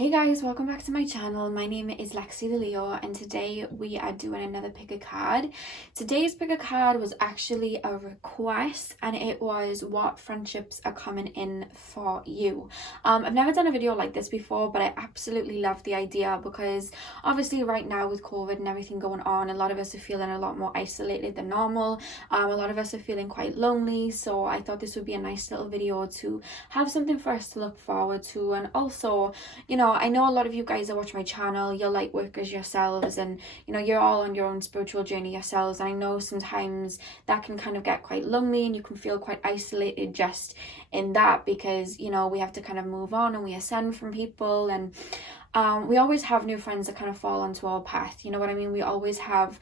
Hey guys, welcome back to my channel. My name is Lexi The Leo and today we are doing another pick a card. Today's pick a card was actually a request and it was what friendships are coming in for you. I've never done a video like this before, but I absolutely love the idea because obviously right now with COVID and everything going on, a lot of us are feeling a lot more isolated than normal. A lot of us are feeling quite lonely, so I thought this would be a nice little video to have something for us to look forward to. And also, I know a lot of you guys that watch my channel, you're light workers yourselves and, you're all on your own spiritual journey yourselves. And I know sometimes that can kind of get quite lonely and you can feel quite isolated just in that because, we have to kind of move on and we ascend from people and we always have new friends that kind of fall onto our path, you know what I mean? We always have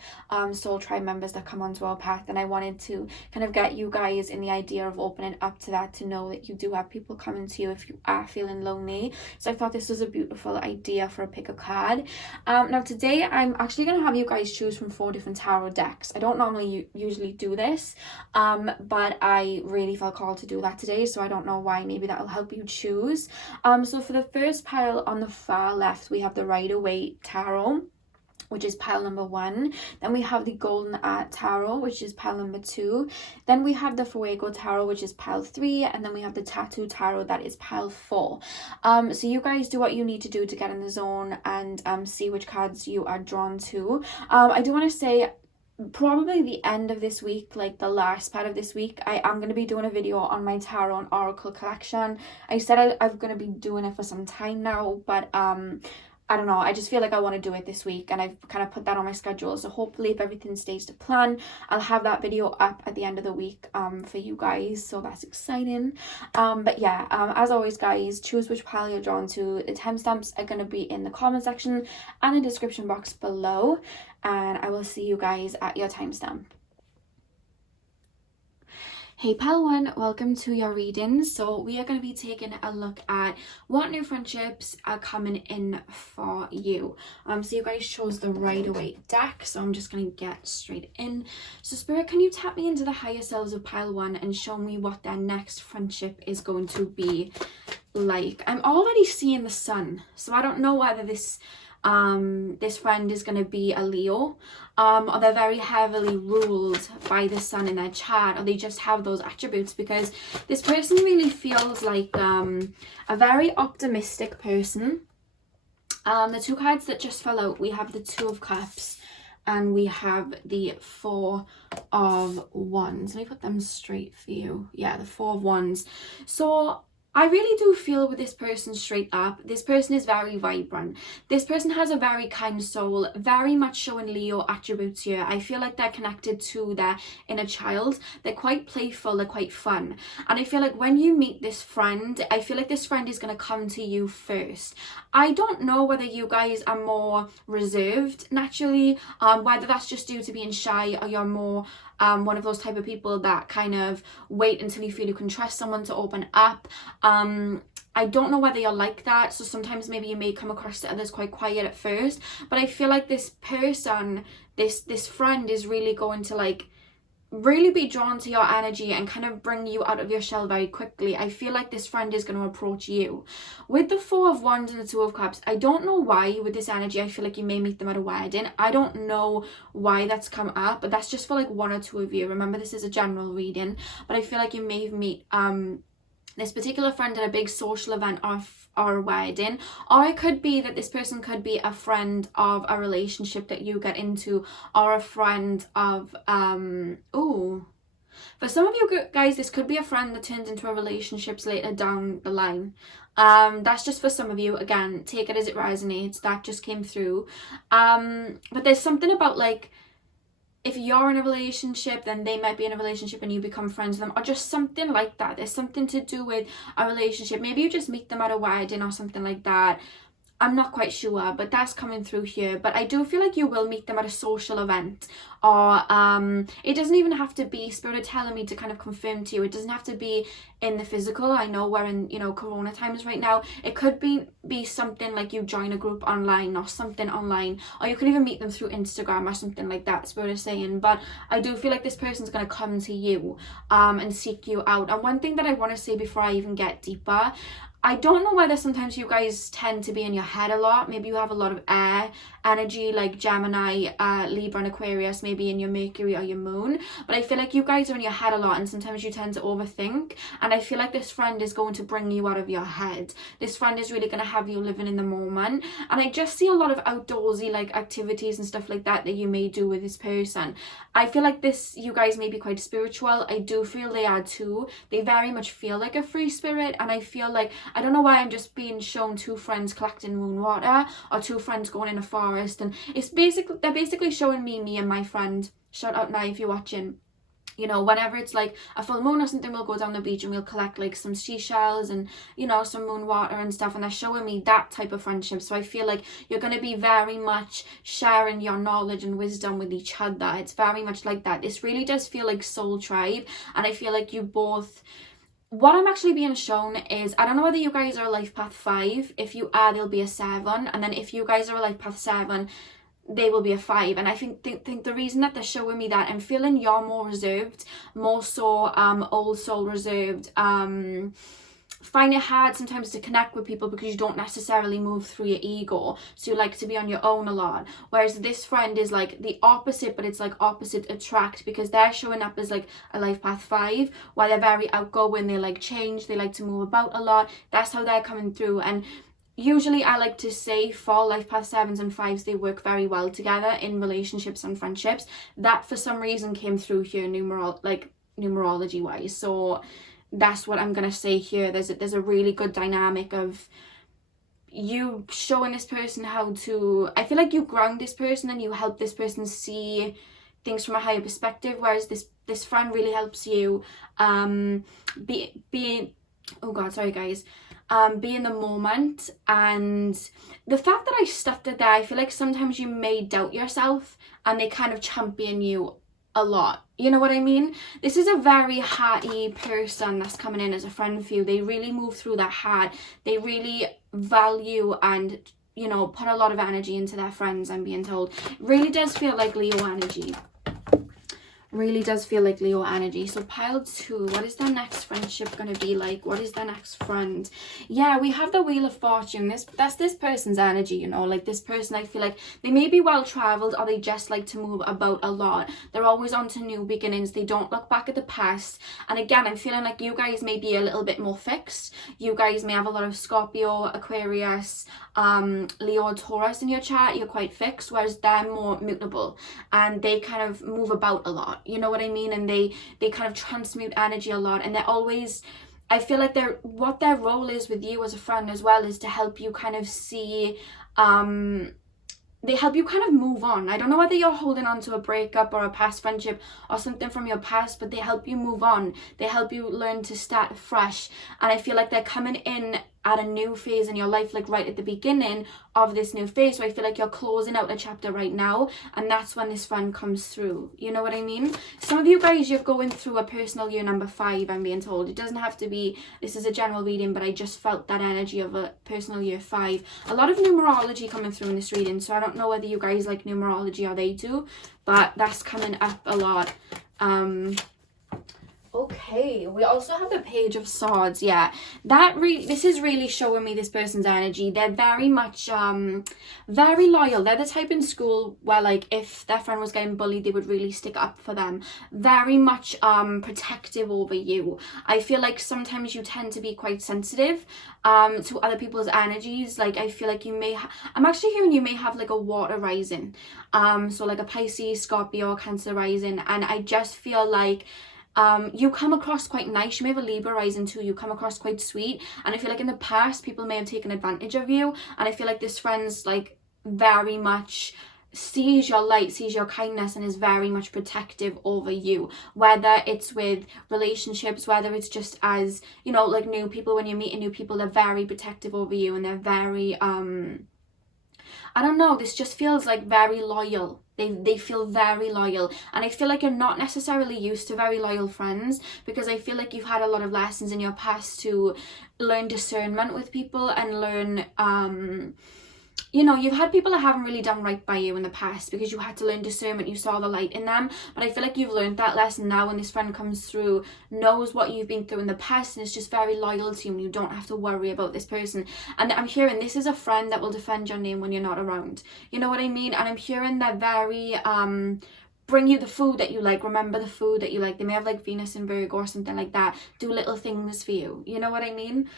soul tribe members that come onto our path, and I wanted to kind of get you guys in the idea of opening up to that, to know that you do have people coming to you if you are feeling lonely. So I thought this was a beautiful idea for a pick a card. Now today I'm actually going to have you guys choose from 4 different tarot decks. I don't normally usually do this, but I really felt called to do that today, so I don't know why. Maybe that'll help you choose. So for the first pile on the far left, we have the Rider-Waite Tarot, which is pile number 1. Then we have the Golden Art Tarot, which is pile number 2. Then we have the Fuego Tarot, which is pile 3. And then we have the Tattoo Tarot, that is pile 4. So you guys do what you need to do to get in the zone and see which cards you are drawn to. I do want to say, probably the end of this week, like the last part of this week, I am going to be doing a video on my tarot and oracle collection. I said I'm going to be doing it for some time now, but I don't know, I just feel like I want to do it this week and I've kind of put that on my schedule. So hopefully if everything stays to plan, I'll have that video up at the end of the week for you guys. So that's exciting. But yeah, as always guys, choose which pile you're drawn to. The timestamps are going to be in the comment section and the description box below. And I will see you guys at your timestamp. Hey pile 1, welcome to your reading. So we are going to be taking a look at what new friendships are coming in for you. So you guys chose the Rider-Waite deck, so I'm just going to get straight in. So Spirit, can you tap me into the higher selves of pile 1 and show me what their next friendship is going to be like? I'm already seeing the sun, so I don't know whether this friend is going to be a Leo, or they're very heavily ruled by the sun in their chart, or they just have those attributes, because this person really feels like a very optimistic person. The 2 cards that just fell out, we have the 2 of Cups and we have the 4 of Wands. Let me put them straight for you. Yeah, the 4 of Wands. So I really do feel with this person straight up, this person is very vibrant. This person has a very kind soul, very much showing Leo attributes here. I feel like they're connected to their inner child. They're quite playful, they're quite fun. And I feel like when you meet this friend, I feel like this friend is going to come to you first. I don't know whether you guys are more reserved naturally, whether that's just due to being shy, or you're more one of those type of people that kind of wait until you feel you can trust someone to open up. I don't know whether you're like that, so sometimes maybe you may come across to others quite quiet at first, but I feel like this person, this friend is really going to really be drawn to your energy and kind of bring you out of your shell very quickly. I feel like this friend is going to approach you. With the 4 of Wands and the 2 of Cups, I don't know why with this energy I feel like you may meet them at a wedding. I don't know why that's come up, but that's just for like 1 or 2 of you. Remember, this is a general reading, but I feel like you may meet this particular friend at a big social event or a wedding, or it could be that this person could be a friend of a relationship that you get into, or a friend of for some of you guys, this could be a friend that turns into a relationship later down the line. That's just for some of you. Again, take it as it resonates. That just came through. But there's something about like, if you're in a relationship, then they might be in a relationship and you become friends with them, or just something like that. There's something to do with a relationship. Maybe you just meet them at a wedding or something like that. I'm not quite sure, but that's coming through here. But I do feel like you will meet them at a social event, or it doesn't even have to be, Spirit telling me to kind of confirm to you, it doesn't have to be in the physical. I know we're in, Corona times right now. It could be something like you join a group online or something online, or you could even meet them through Instagram or something like that, Spirit is saying. But I do feel like this person's going to come to you and seek you out. And one thing that I want to say before I even get deeper, I don't know whether sometimes you guys tend to be in your head a lot. Maybe you have a lot of air energy, like Gemini, Libra and Aquarius, maybe in your Mercury or your moon. But I feel like you guys are in your head a lot, and sometimes you tend to overthink. And I feel like this friend is going to bring you out of your head. This friend is really going to have you living in the moment. And I just see a lot of outdoorsy like activities and stuff like that you may do with this person. I feel like you guys may be quite spiritual. I do feel they are too. They very much feel like a free spirit, and I feel like, I don't know why I'm just being shown two friends collecting moon water, or two friends going in a forest, and they're basically showing me and my friend, shout out now if you're watching, you know, whenever it's like a full moon or something, we'll go down the beach and we'll collect like some seashells and, you know, some moon water and stuff, and they're showing me that type of friendship. So I feel like you're going to be very much sharing your knowledge and wisdom with each other. It's very much like that. This really does feel like soul tribe, and I feel like you both, what I'm actually being shown is, I don't know whether you guys are a life path 5. If you are, there'll be a 7, and then if you guys are a life path 7, they will be a 5. And I think the reason that they're showing me that, I'm feeling you're more reserved, more so old soul reserved, find it hard sometimes to connect with people because you don't necessarily move through your ego, so you like to be on your own a lot. Whereas this friend is like the opposite, but it's like opposite attract, because they're showing up as like a life path 5, where they're very outgoing, they like change, they like to move about a lot. That's how they're coming through. And usually I like to say for life path 7s and 5s, they work very well together in relationships and friendships. That for some reason came through here numerology wise. So that's what I'm gonna say here. There's a really good dynamic of you showing this person how to, I feel like you ground this person and you help this person see things from a higher perspective, whereas this friend really helps you be oh god, sorry guys, be in the moment. And the fact that I stuffed it there, I feel like sometimes you may doubt yourself and they kind of champion you a lot. You know what I mean? This is a very hearty person that's coming in as a friend for you. They really move through that heart. They really value and, you know, put a lot of energy into their friends, I'm being told. It really does feel like Leo energy. Really does feel like Leo energy. So pile 2, what is their next friendship going to be like? What is their next friend? Yeah, we have the Wheel of Fortune. That's this person's energy, you know, like this person, I feel like they may be well traveled, or they just like to move about a lot. They're always on to new beginnings. They don't look back at the past. And again, I'm feeling like you guys may be a little bit more fixed. You guys may have a lot of Scorpio, Aquarius, Leo, Taurus in your chart. You're quite fixed, whereas they're more mutable and they kind of move about a lot. You know what I mean? And they kind of transmute energy a lot, and they're always, I feel like what their role is with you as a friend as well is to help you kind of see, they help you kind of move on. I don't know whether you're holding on to a breakup or a past friendship or something from your past, but they help you move on. They help you learn to start fresh. And I feel like they're coming in at a new phase in your life, like right at the beginning of this new phase. So I feel like you're closing out a chapter right now, and that's when this friend comes through. You know what I mean? Some of you guys, you're going through a personal year number 5, I'm being told. It doesn't have to be, this is a general reading, but I just felt that energy of a personal year 5. A lot of numerology coming through in this reading, so I don't know whether you guys like numerology or they do, but that's coming up a lot. Okay, we also have the Page of Swords. Yeah, this is really showing me this person's energy. They're very much very loyal. They're the type in school where, like, if their friend was getting bullied, they would really stick up for them. Very much protective over you. I feel like sometimes you tend to be quite sensitive to other people's energies. Like, I feel like you may I'm actually hearing you may have like a water rising, so like a Pisces, Scorpio, Cancer rising, and I just feel like you come across quite nice. You may have a Libra rising too. You come across quite sweet, and I feel like in the past people may have taken advantage of you, and I feel like this friend's like very much sees your light, sees your kindness, and is very much protective over you, whether it's with relationships, whether it's just as, you know, like new people. When you're meeting new people, they're very protective over you, and they're very I don't know, this just feels like very loyal. They feel very loyal, and I feel like you're not necessarily used to very loyal friends, because I feel like you've had a lot of lessons in your past to learn discernment with people and learn you know, you've had people that haven't really done right by you in the past because you had to learn discernment, you saw the light in them, but I feel like you've learned that lesson now, when this friend comes through, knows what you've been through in the past, and is just very loyal to you, and you don't have to worry about this person. And I'm hearing this is a friend that will defend your name when you're not around, you know what I mean? And I'm hearing they're very bring you the food that you like, remember the food that you like. They may have like Venus in Virgo or something like that, do little things for you, you know what I mean?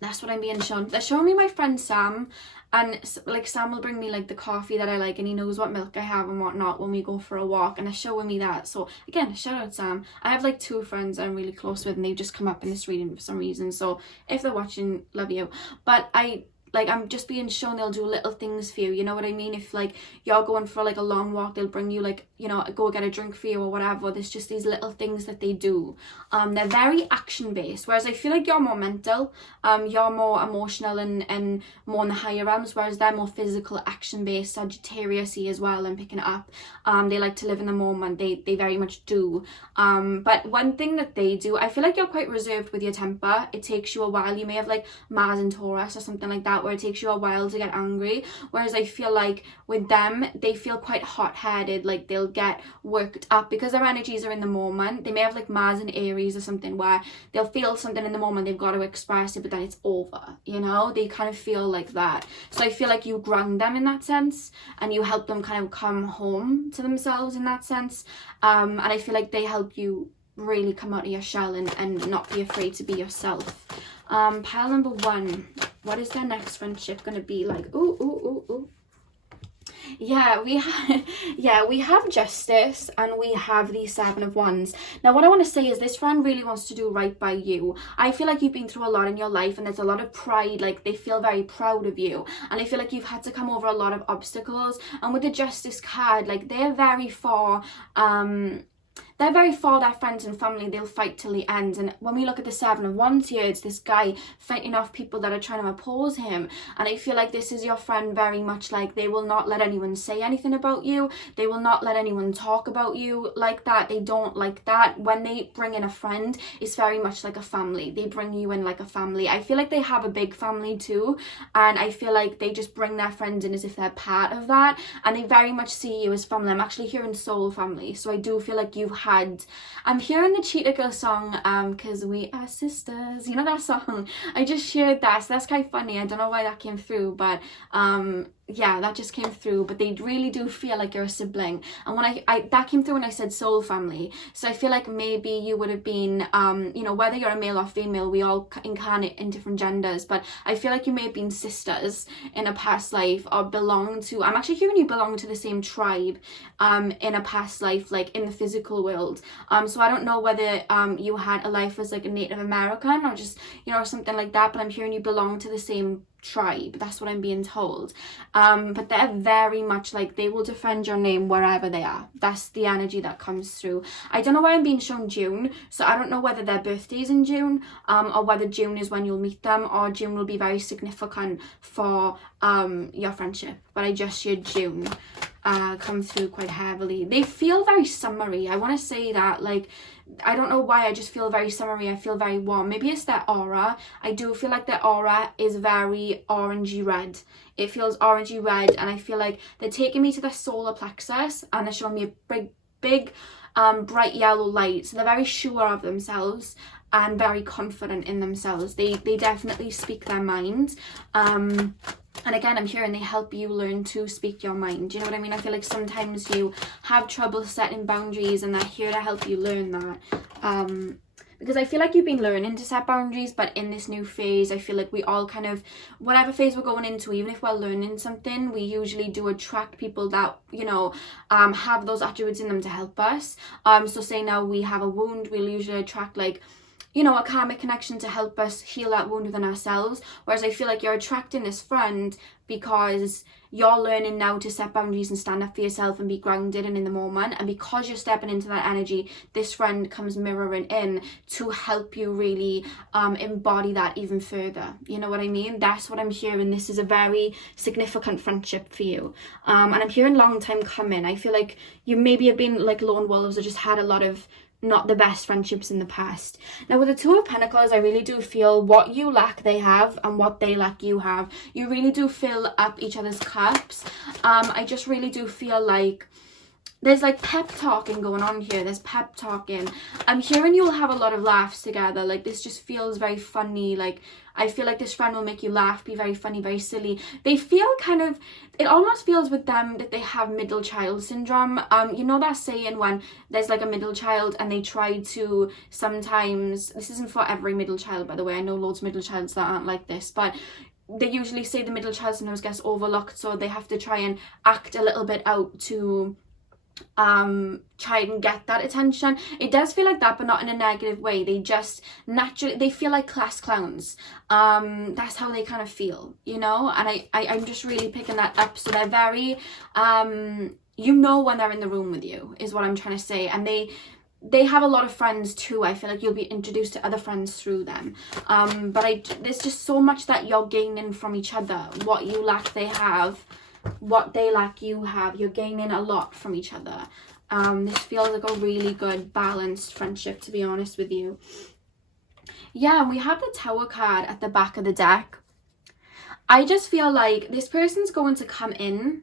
That's what I'm being shown. They're showing me my friend Sam, and like Sam will bring me like the coffee that I like, and he knows what milk I have and whatnot when we go for a walk, and they're showing me that. So again, shout out Sam. I have like 2 friends I'm really close with, and they've just come up in this reading for some reason, so if they're watching, love you. But I'm just being shown they'll do little things for you, you know what I mean? If like you're going for like a long walk, they'll bring you like, you know, go get a drink for you or whatever. There's just these little things that they do. They're very action based, whereas I feel like you're more mental, you're more emotional and more in the higher realms, whereas they're more physical, action based. Sagittarius-y as well, I'm picking it up. They like to live in the moment, they very much do. But one thing that they do, I feel like you're quite reserved with your temper. It takes you a while. You may have like Mars in Taurus or something like that, where it takes you a while to get angry, whereas I feel like with them, they feel quite hot-headed, like they'll get worked up because their energies are in the moment. They may have like Mars in Aries or something, where they'll feel something in the moment, they've got to express it, but then it's over, you know? They kind of feel like that. So I feel like you ground them in that sense, and you help them kind of come home to themselves in that sense, and I feel like they help you really come out of your shell and not be afraid to be yourself. Pile number 1, what is their next friendship gonna be like? Ooh. Yeah, we have Justice, and we have the 7 of Wands. Now what I want to say is this friend really wants to do right by you. I feel like you've been through a lot in your life, and there's a lot of pride, like they feel very proud of you, and I feel like you've had to come over a lot of obstacles. And with the Justice card, like they're very for their friends and family. They'll fight till the end. And when we look at the 7 of Wands here, it's this guy fighting off people that are trying to oppose him. And I feel like this is your friend very much like they will not let anyone say anything about you. They will not let anyone talk about you like that. They don't like that. When they bring in a friend, it's very much like a family. They bring you in like a family. I feel like they have a big family too. And I feel like they just bring their friends in as if they're part of that. And they very much see you as family. I'm actually hearing soul family. So I do feel like you've had, I'm hearing the Cheetah Girl song, cause we are sisters, you know that song? I just shared that, so that's kind of funny. I don't know why that came through, but yeah, that just came through. But they really do feel like you're a sibling. And when I that came through when I said soul family. So I feel like maybe you would have been, you know, whether you're a male or female, we all incarnate in different genders, but I feel like you may have been sisters in a past life, or belong to, I'm actually hearing you belong to the same tribe in a past life, like in the physical world. So I don't know whether you had a life as like a Native American or just, you know, something like that, but I'm hearing you belong to the same tribe. That's what I'm being told. But they're very much like they will defend your name wherever they are. That's the energy that comes through. I don't know why I'm being shown June, so I don't know whether their birthday's in June, or whether June is when you'll meet them, or June will be very significant for your friendship. But I just shared June come through quite heavily. They feel very summery. I want to say that, like, I don't know why, I just feel very summery. I feel very warm. Maybe it's their aura. I do feel like their aura is very orangey red. It feels orangey red, and I feel like they're taking me to the solar plexus, and they're showing me a big bright yellow light. So they're very sure of themselves and very confident in themselves. They definitely speak their mind. And again, I'm hearing they help you learn to speak your mind. Do you know what I mean? I feel like sometimes you have trouble setting boundaries, and they're here to help you learn that. Because I feel like you've been learning to set boundaries, but in this new phase, I feel like we all kind of, whatever phase we're going into, even if we're learning something, we usually do attract people that, you know, have those attributes in them to help us. So say now we have a wound, we'll usually attract, like, you know, a karmic connection to help us heal that wound within ourselves. Whereas I feel like you're attracting this friend because you're learning now to set boundaries and stand up for yourself and be grounded and in the moment. And because you're stepping into that energy, this friend comes mirroring in to help you really embody that even further. You know what I mean? That's what I'm hearing. This is a very significant friendship for you. And I'm hearing long time coming. I feel like you maybe have been like lone wolves or just had a lot of not the best friendships in the past. Now with the Two of Pentacles, I really do feel what you lack they have, and what they lack you have. You really do fill up each other's cups. I just really do feel like there's like pep talking going on here. There's pep talking. I'm hearing you'll have a lot of laughs together. Like, this just feels very funny. Like, I feel like this friend will make you laugh, be very funny, very silly. They feel kind of, it almost feels with them that they have middle child syndrome. You know that saying when there's like a middle child and they try to sometimes, this isn't for every middle child, by the way. I know loads of middle childs that aren't like this, but they usually say the middle child sometimes gets overlooked, so they have to try and act a little bit out to try and get that attention. It does feel like that, but not in a negative way. They just naturally, they feel like class clowns. That's how they kind of feel, you know. And I'm just really picking that up. So they're very you know when they're in the room with you, is what I'm trying to say. And they have a lot of friends too. I feel like you'll be introduced to other friends through them. But there's just so much that you're gaining from each other. What you lack they have, what they lack you have. You're gaining a lot from each other. This feels like a really good balanced friendship, to be honest with you. Yeah, and we have the Tower card at the back of the deck. I just feel like this person's going to come in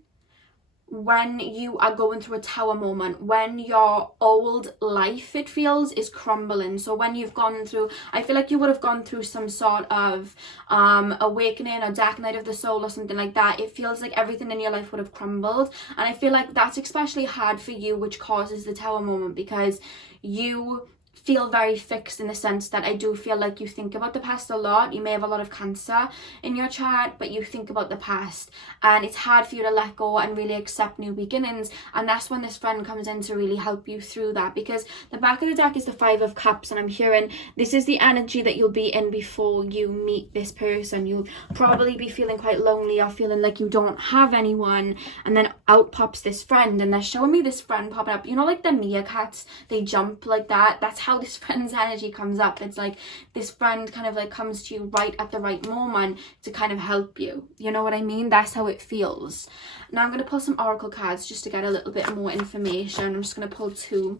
when you are going through a tower moment, when your old life, it feels, is crumbling. So when you've gone through, I feel like you would have gone through some sort of awakening or dark night of the soul or something like that. It feels like everything in your life would have crumbled, and I feel like that's especially hard for you, which causes the tower moment, because you feel very fixed in the sense that I do feel like you think about the past a lot. You may have a lot of Cancer in your chart, but you think about the past, and it's hard for you to let go and really accept new beginnings. And that's when this friend comes in to really help you through that, because the back of the deck is the Five of Cups, and I'm hearing this is the energy that you'll be in before you meet this person. You'll probably be feeling quite lonely or feeling like you don't have anyone, and then out pops this friend, and they're showing me this friend popping up, you know, like the meerkats, they jump like that. That's how this friend's energy comes up. It's like this friend kind of like comes to you right at the right moment to kind of help you, you know what I mean? That's how it feels. Now I'm going to pull some oracle cards just to get a little bit more information. I'm just going to pull two.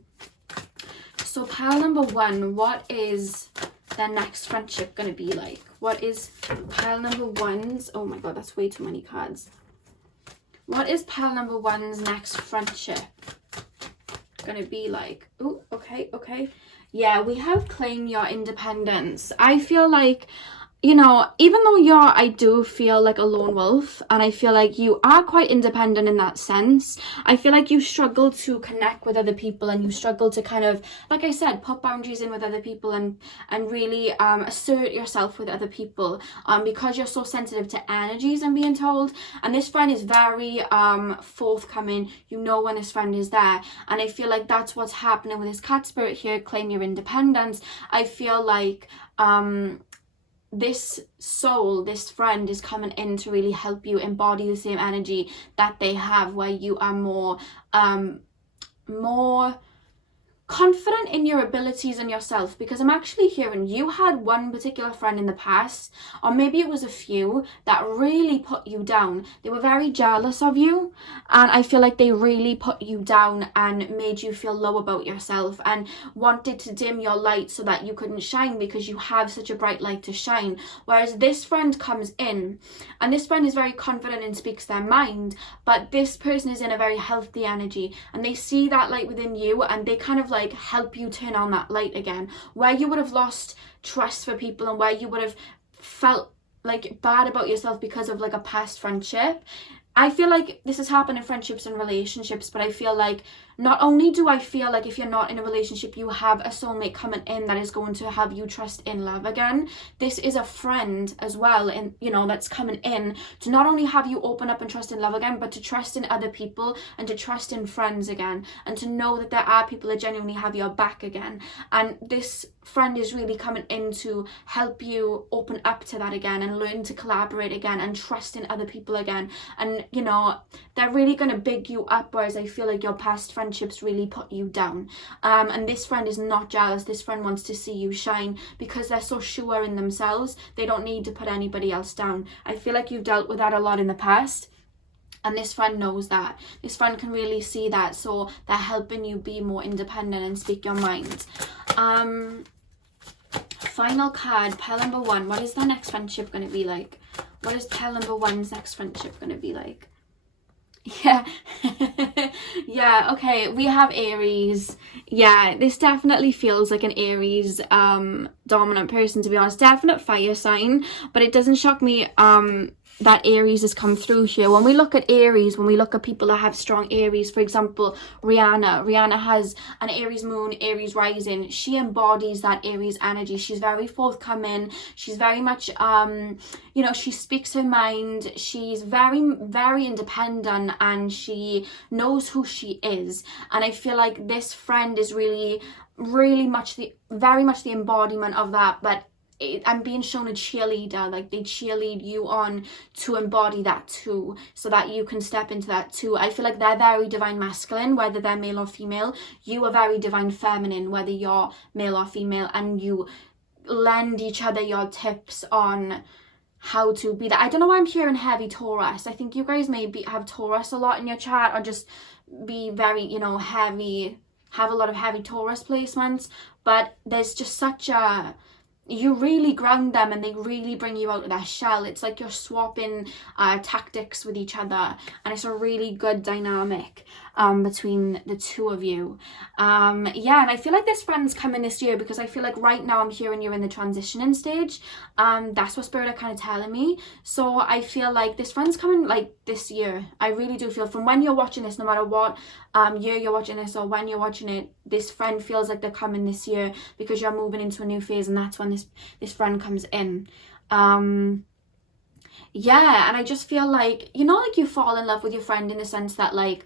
So pile number one, what is their next friendship going to be like? What is pile number one's, oh my god, that's way too many cards. What is pile number one's next friendship going to be like? Oh, okay. Yeah, we have claim your independence. I feel like, you know, even though I do feel like a lone wolf, and I feel like you are quite independent in that sense, I feel like you struggle to connect with other people, and you struggle to kind of, like I said, put boundaries in with other people, and really assert yourself with other people, because you're so sensitive to energies, I'm being told. And this friend is very forthcoming. You know when this friend is there, and I feel like that's what's happening with this cat spirit here. Claim your independence. I feel like this soul, this friend, is coming in to really help you embody the same energy that they have, where you are more confident in your abilities and yourself. Because I'm actually hearing you had one particular friend in the past, or maybe it was a few, that really put you down. They were very jealous of you, and I feel like they really put you down and made you feel low about yourself, and wanted to dim your light so that you couldn't shine, because you have such a bright light to shine. Whereas this friend comes in, and this friend is very confident and speaks their mind, but this person is in a very healthy energy, and they see that light within you, and they kind of like help you turn on that light again. Where you would have lost trust for people, and where you would have felt like bad about yourself because of like a past friendship, I feel like this has happened in friendships and relationships. But I feel like not only do I feel like if you're not in a relationship, you have a soulmate coming in that is going to have you trust in love again. This is a friend as well, and you know, that's coming in to not only have you open up and trust in love again, but to trust in other people, and to trust in friends again, and to know that there are people that genuinely have your back again. And this friend is really coming in to help you open up to that again, and learn to collaborate again, and trust in other people again. And you know, they're really going to big you up, whereas I feel like your past friendships really put you down. And this friend is not jealous. This friend wants to see you shine, because they're so sure in themselves. They don't need to put anybody else down. I feel like you've dealt with that a lot in the past. And this friend knows that. This friend can really see that. So they're helping you be more independent and speak your mind. Final card, pile number 1. What is their next friendship going to be like? What is pile number 1's next friendship going to be like? Yeah. Yeah, okay, we have Aries. Yeah, this definitely feels like an Aries dominant person, to be honest. Definite fire sign, but it doesn't shock me that Aries has come through here. When we look at Aries, when we look at people that have strong Aries, for example, Rihanna has an Aries moon, Aries rising. She embodies that Aries energy. She's very forthcoming. She's very much, you know, she speaks her mind. She's very, very independent, and she knows who she is. And I feel like this friend is really, very much the embodiment of that. But I'm being shown a cheerleader, like they cheerlead you on to embody that too, so that you can step into that too. I feel like they're very divine masculine, whether they're male or female. You are very divine feminine, whether you're male or female, and you lend each other your tips on how to be that. I don't know why I'm hearing heavy Taurus. I think you guys maybe have Taurus a lot in your chart, or just be very, you know, heavy, have a lot of heavy Taurus placements. But there's just such a, you really ground them, and they really bring you out of their shell. It's like you're swapping tactics with each other, and it's a really good dynamic between the two of you. Yeah, and I feel like this friend's coming this year, because I feel like right now I'm hearing you're in the transitioning stage. That's what Spirit are kind of telling me. So I feel like this friend's coming like this year. I really do feel, from when you're watching this, no matter what year you're watching this or when you're watching it, this friend feels like they're coming this year, because you're moving into a new phase, and that's when this friend comes in. Yeah, and I just feel like, you know, like you fall in love with your friend in the sense that, like,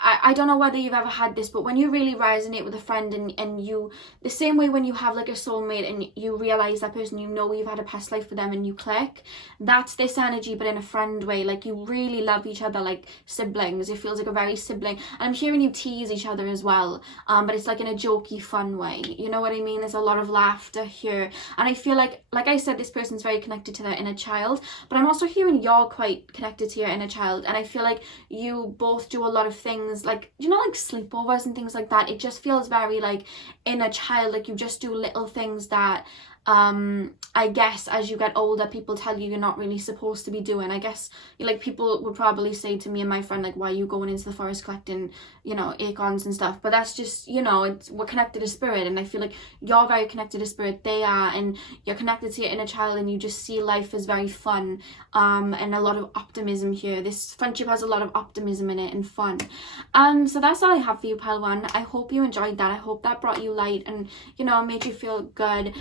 I don't know whether you've ever had this, but when you really resonate with a friend, and you, the same way when you have like a soulmate and you realize that person, you know, you've had a past life with them and you click, that's this energy, but in a friend way. Like you really love each other like siblings. It feels like a very sibling, and I'm hearing you tease each other as well, but it's like in a jokey fun way, you know what I mean? There's a lot of laughter here, and I feel like I said, this person's very connected to their inner child, but I'm also hearing you're quite connected to your inner child, and I feel like you both do a lot of things, like, you know, like sleepovers and things like that. It just feels very like inner child, like you just do little things that I guess as you get older, people tell you you're not really supposed to be doing. I guess, like, people would probably say to me and my friend, like, why are you going into the forest collecting, you know, acorns and stuff? But that's just, you know, we're connected to spirit, and I feel like you're very connected to spirit, they are, and you're connected to your inner child, and you just see life as very fun, and a lot of optimism here. This friendship has a lot of optimism in it and fun. So that's all I have for you, pile one. I hope you enjoyed that. I hope that brought you light and, you know, made you feel good.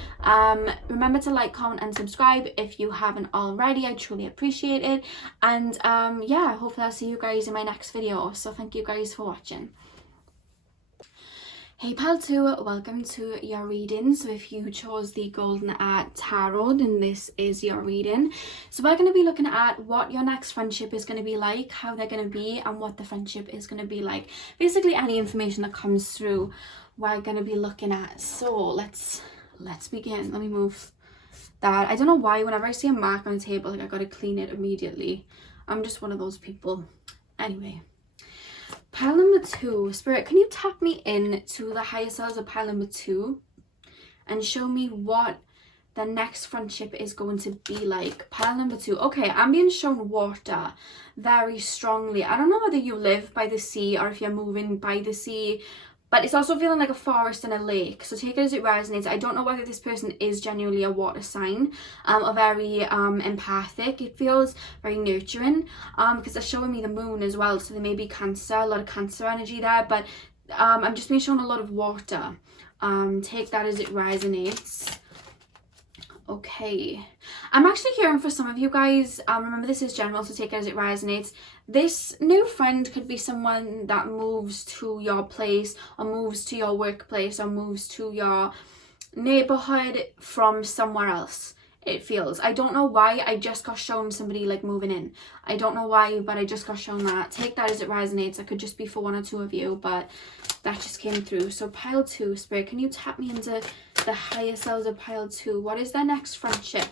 Remember to like, comment and subscribe if you haven't already. I truly appreciate it. And yeah, hopefully I'll see you guys in my next video. So thank you guys for watching. Hey pile 2, welcome to your reading. So if you chose the Golden Tarot, then this is your reading. So we're going to be looking at what your next friendship is going to be like, how they're going to be, and what the friendship is going to be like. Basically any information that comes through we're going to be looking at. So let's begin. Let me move that. I don't know why whenever I see a mark on a table, like I gotta clean it immediately. I'm just one of those people. Anyway, pile number 2. Spirit, can you tap me in to the higher selves of pile number 2 and show me what the next friendship is going to be like? Pile number 2. Okay, I'm being shown water very strongly. I don't know whether you live by the sea or if you're moving by the sea, but it's also feeling like a forest and a lake, so take it as it resonates. I don't know whether this person is genuinely a water sign, or very empathic. It feels very nurturing, because they're showing me the moon as well, so there may be Cancer, a lot of Cancer energy there, but I'm just being shown a lot of water. Take that as it resonates. Okay, I'm actually hearing for some of you guys, remember this is general, so take it as it resonates. This new friend could be someone that moves to your place, or moves to your workplace, or moves to your neighborhood from somewhere else. It feels, I don't know why, I just got shown somebody like moving in. I don't know why, but I just got shown that. Take that as it resonates. It could just be for 1 or 2 of you, but that just came through. So pile 2, Spirit, can you tap me into the higher selves of pile 2? What is their next friendship?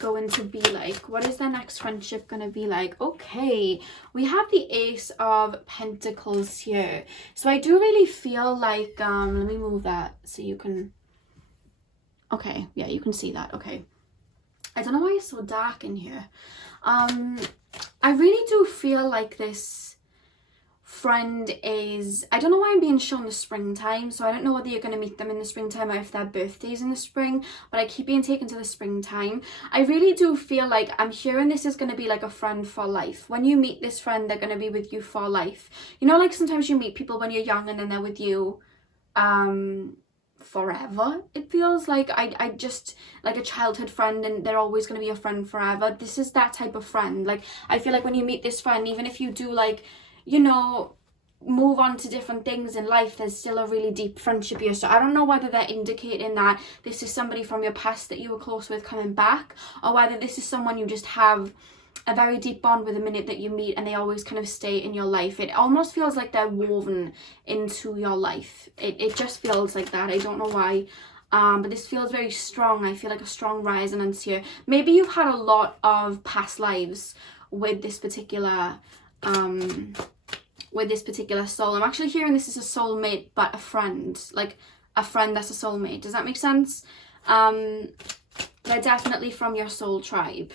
going to be like? What is their next friendship going to be like? Okay, we have the Ace of Pentacles here. So I do really feel like, let me move that so you can, okay, yeah, you can see that. Okay, I don't know why it's so dark in here. I really do feel like this friend is, I don't know why I'm being shown the springtime, so I don't know whether you're going to meet them in the springtime or if their birthday's in the spring, but I keep being taken to the springtime. I really do feel like I'm hearing this is going to be like a friend for life. When you meet this friend, they're going to be with you for life. You know, like sometimes you meet people when you're young and then they're with you forever. It feels like I just like a childhood friend and they're always going to be a friend forever. This is that type of friend. Like I feel like when you meet this friend, even if you do like, you know, move on to different things in life, there's still a really deep friendship here. So I don't know whether they're indicating that this is somebody from your past that you were close with coming back, or whether this is someone you just have a very deep bond with the minute that you meet and they always kind of stay in your life. It almost feels like they're woven into your life. It just feels like that. I don't know why. But this feels very strong. I feel like a strong resonance here. Maybe you've had a lot of past lives with this particular soul. I'm actually hearing this is a soulmate, but a friend, like a friend that's a soulmate. Does that make sense? They're definitely from your soul tribe.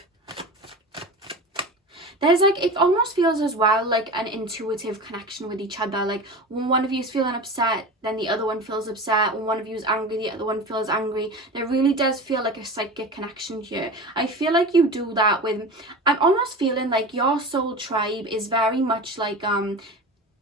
There's like, it almost feels as well like an intuitive connection with each other. Like when one of you is feeling upset, then the other one feels upset. When one of you is angry, the other one feels angry. There really does feel like a psychic connection here. I feel like you do that with, I'm almost feeling like your soul tribe is very much like,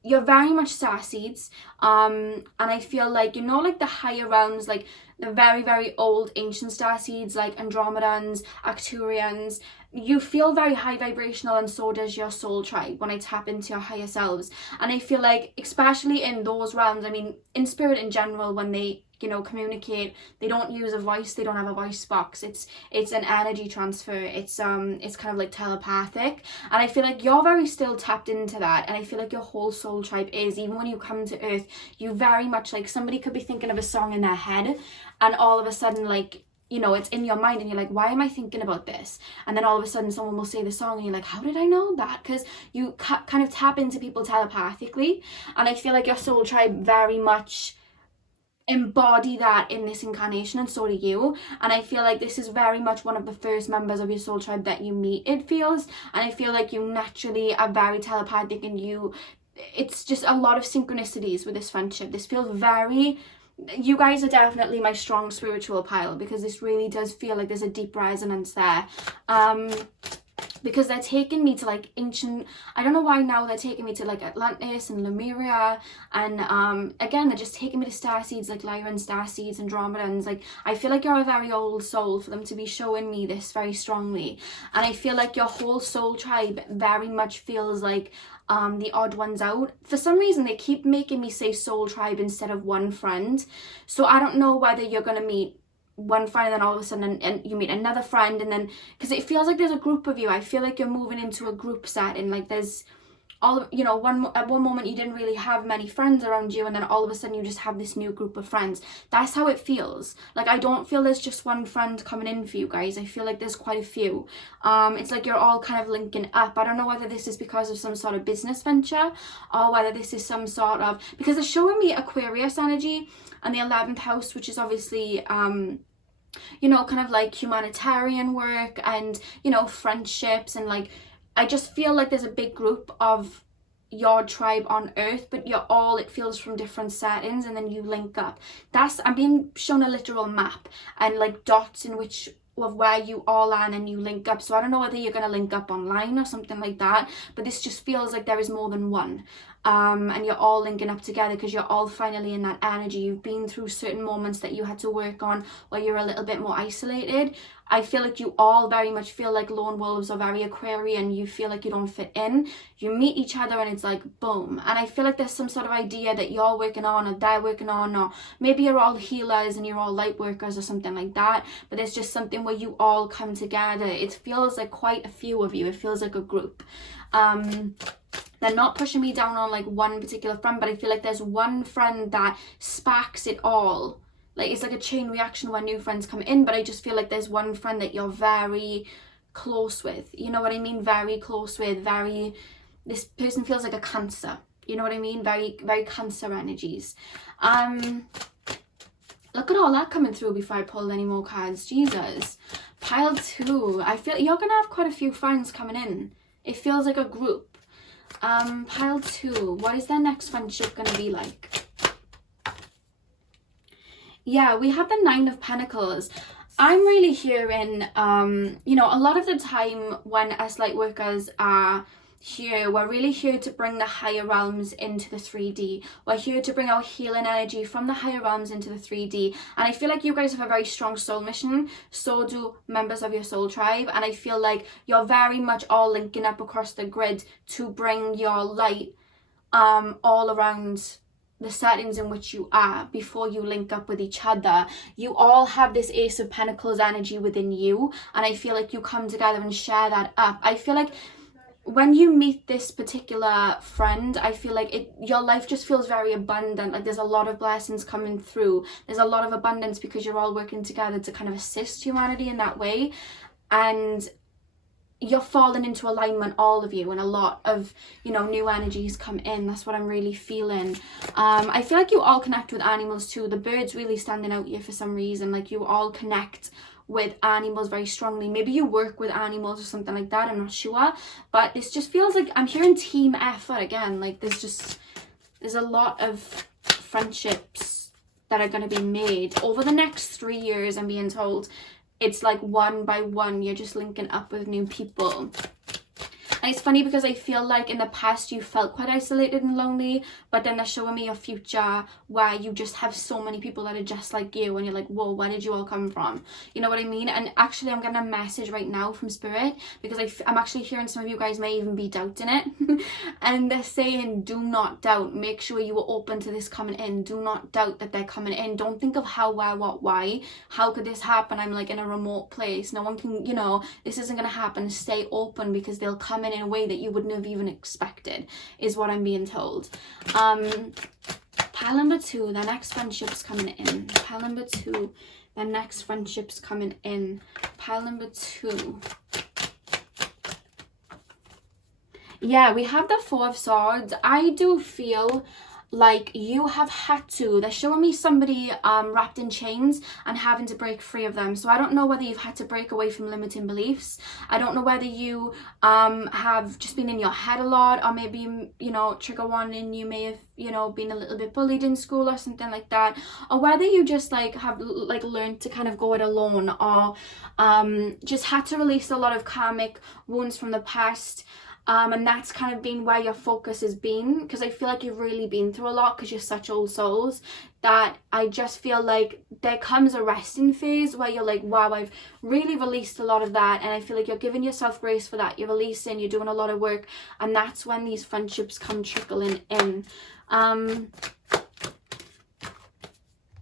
you're very much starseeds, and I feel like, you know, like the higher realms, like the very, very old ancient starseeds, like Andromedans, Arcturians, you feel very high vibrational, and so does your soul tribe when I tap into your higher selves. And I feel like, especially in those realms, I mean, in spirit in general, when they, you know, communicate, they don't use a voice, they don't have a voice box, it's an energy transfer, it's kind of like telepathic. And I feel like you're very still tapped into that, and I feel like your whole soul tribe is, even when you come to earth, you very much, like, somebody could be thinking of a song in their head, and all of a sudden, like, you know, it's in your mind and you're like, why am I thinking about this? And then all of a sudden someone will say the song and you're like, how did I know that? Because you kind of tap into people telepathically. And I feel like your soul tribe very much embody that in this incarnation, and so do you. And I feel like this is very much one of the first members of your soul tribe that you meet, it feels. And I feel like you naturally are very telepathic, and it's just a lot of synchronicities with this friendship. This feels very, you guys are definitely my strong spiritual pile, because this really does feel like there's a deep resonance there. Because they're taking me to like ancient, I don't know why now they're taking me to like Atlantis and Lemuria, and again they're just taking me to starseeds like Lyran Starseeds and Andromedans. Like, I feel like you're a very old soul for them to be showing me this very strongly. And I feel like your whole soul tribe very much feels like the odd ones out. For some reason they keep making me say soul tribe instead of one friend, so I don't know whether you're gonna meet one friend and then all of a sudden and you meet another friend, and then, because it feels like there's a group of you, I feel like you're moving into a group setting. Like there's all, you know, at one moment you didn't really have many friends around you, and then all of a sudden you just have this new group of friends. That's how it feels. Like, I don't feel there's just one friend coming in for you guys. I feel like there's quite a few. It's like you're all kind of linking up. I don't know whether this is because of some sort of business venture, or whether this is some sort of, because they're showing me Aquarius energy and the 11th house, which is obviously you know, kind of like humanitarian work and, you know, friendships, and like, I just feel like there's a big group of your tribe on earth, but you're all, it feels, from different settings, and then you link up. I'm being shown a literal map and like dots in which of where you all are, and then you link up. So I don't know whether you're going to link up online or something like that, but this just feels like there is more than one. And you're all linking up together because you're all finally in that energy. You've been through certain moments that you had to work on where you're a little bit more isolated. I feel like you all very much feel like lone wolves or very Aquarian. You feel like you don't fit in. You meet each other and it's like boom. And I feel like there's some sort of idea that you're working on, or they're working on, or maybe you're all healers and you're all light workers or something like that. But there's just something where you all come together. It feels like quite a few of you. It feels like a group. They're not pushing me down on like one particular friend, but I feel like there's one friend that sparks it all. like it's like a chain reaction when new friends come in, but I just feel like there's one friend that you're very close with, you know what I mean, very close with, this person feels like a Cancer, you know what I mean, very, very Cancer energies. Look at all that coming through before I pulled any more cards. Jesus. Pile 2. I feel you're gonna have quite a few friends coming in. It feels like a group. Pile 2. What is their next friendship gonna be like? Yeah, we have the 9 of Pentacles. I'm really hearing, you know, a lot of the time when us light workers are here, we're really here to bring the higher realms into the 3D. We're here to bring our healing energy from the higher realms into the 3D. And I feel like you guys have a very strong soul mission. So do members of your soul tribe. And I feel like you're very much all linking up across the grid to bring your light all around the settings in which you are before you link up with each other. You all have this Ace of Pentacles energy within you, and I feel like you come together and share that up. I feel like when you meet this particular friend, I feel like your life just feels very abundant. Like there's a lot of blessings coming through. There's a lot of abundance because you're all working together to kind of assist humanity in that way. And you're falling into alignment, all of you, and a lot of, you know, new energies come in. That's what I'm really feeling. I feel like you all connect with animals too. The bird's really standing out here for some reason. Like you all connect with animals very strongly. Maybe you work with animals or something like that, I'm not sure, but this just feels like I'm hearing team effort again. Like there's a lot of friendships that are going to be made over the next 3 years. I'm being told it's like one by one you're just linking up with new people. And it's funny because I feel like in the past you felt quite isolated and lonely, but then they're showing me your future where you just have so many people that are just like you, and you're like, whoa, where did you all come from? You know what I mean? And actually I'm getting a message right now from Spirit, because I'm actually hearing some of you guys may even be doubting it. And they're saying, do not doubt. Make sure you are open to this coming in. Do not doubt that they're coming in. Don't think of how, where, what, why. How could this happen? I'm like in a remote place. No one can, you know, this isn't going to happen. Stay open because they'll come in a way that you wouldn't have even expected, is what I'm being told. Pile number 2, the next friendship's coming in. Pile number 2, the next friendship's coming in. Pile number 2. Yeah, we have the 4 of Swords. I do feel like you have had to, they're showing me somebody wrapped in chains and having to break free of them. So I don't know whether you've had to break away from limiting beliefs. I don't know whether you have just been in your head a lot, or maybe, you know, trigger warning, you may have, you know, been a little bit bullied in school or something like that, or whether you just like have like learned to kind of go it alone, or just had to release a lot of karmic wounds from the past. And that's kind of been where your focus has been, because I feel like you've really been through a lot because you're such old souls, that I just feel like there comes a resting phase where you're like, wow, I've really released a lot of that, and I feel like you're giving yourself grace for that. You're releasing, you're doing a lot of work, and that's when these friendships come trickling in.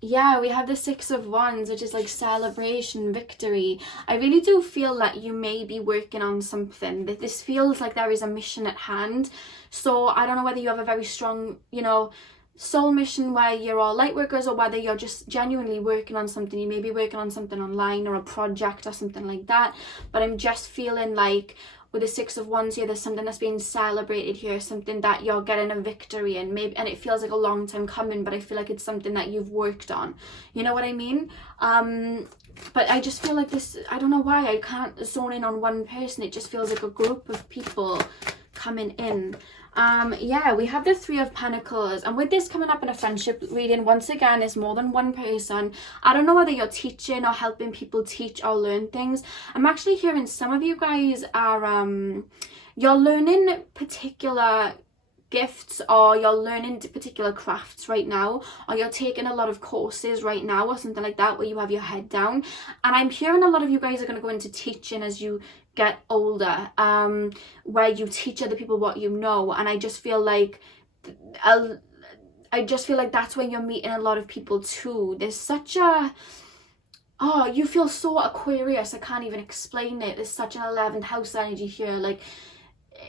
Yeah, we have the 6 of Wands, which is like celebration, victory. I really do feel that you may be working on something. That this feels like there is a mission at hand. So I don't know whether you have a very strong, you know, soul mission where you're all light workers, or whether you're just genuinely working on something. You may be working on something online or a project or something like that. But I'm just feeling like with the 6 of Wands here, there's something that's being celebrated here, something that you're getting a victory in, maybe, and it feels like a long time coming, but I feel like it's something that you've worked on. You know what I mean? But I just feel like this, I don't know why, I can't zone in on one person. It just feels like a group of people coming in. Yeah, we have the 3 of Pentacles, and with this coming up in a friendship reading, once again, it's more than one person. I don't know whether you're teaching or helping people teach or learn things. I'm actually hearing some of you guys are you're learning particular gifts, or you're learning particular crafts right now, or you're taking a lot of courses right now or something like that where you have your head down. And I'm hearing a lot of you guys are going to go into teaching as you get older, where you teach other people what you know. And I just feel like that's when you're meeting a lot of people too. There's such a, oh, you feel so Aquarius, I can't even explain it. There's such an 11th house energy here. Like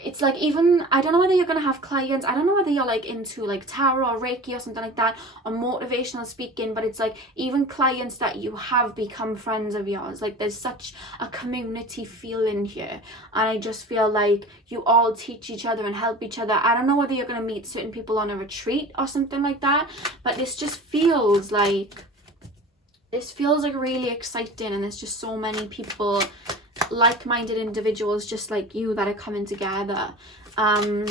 it's like, even, I don't know whether you're going to have clients, I don't know whether you're like into like tarot or Reiki or something like that, or motivational speaking, but it's like even clients that you have become friends of yours. Like there's such a community feeling here, and I just feel like you all teach each other and help each other. I don't know whether you're going to meet certain people on a retreat or something like that, but this just feels like, really exciting, and there's just so many people, like-minded individuals just like you, that are coming together. I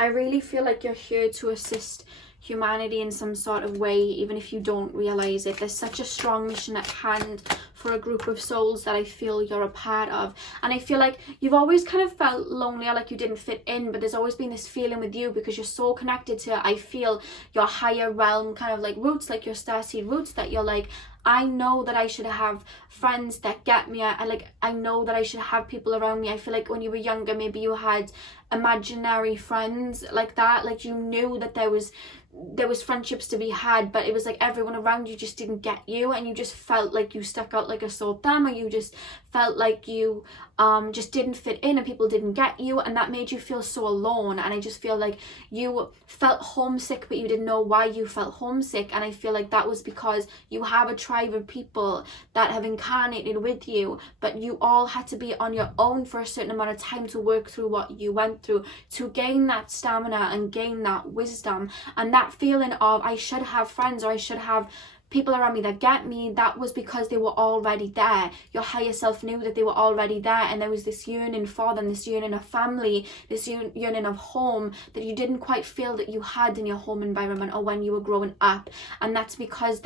really feel like you're here to assist humanity in some sort of way, even if you don't realize it. There's such a strong mission at hand for a group of souls that I feel you're a part of, and I feel like you've always kind of felt lonely, or like you didn't fit in, but there's always been this feeling with you, because you're so connected to, I feel, your higher realm kind of like roots, like your starseed roots, that you're like, I know that I should have friends that get me. I know that I should have people around me. I feel like when you were younger, maybe you had imaginary friends like that. Like you knew that there was friendships to be had, but it was like everyone around you just didn't get you, and you just felt like you stuck out like a sore thumb, or you just felt like you just didn't fit in, and people didn't get you, and that made you feel so alone. And I just feel like you felt homesick, but you didn't know why you felt homesick, and I feel like that was because you have a tribe of people that have incarnated with you, but you all had to be on your own for a certain amount of time to work through what you went through, to gain that stamina and gain that wisdom. And that feeling of, I should have friends, or I should have people around me that get me, that was because they were already there. Your higher self knew that they were already there, and there was this yearning for them, this yearning of family, this yearning of home that you didn't quite feel that you had in your home environment or when you were growing up. And that's because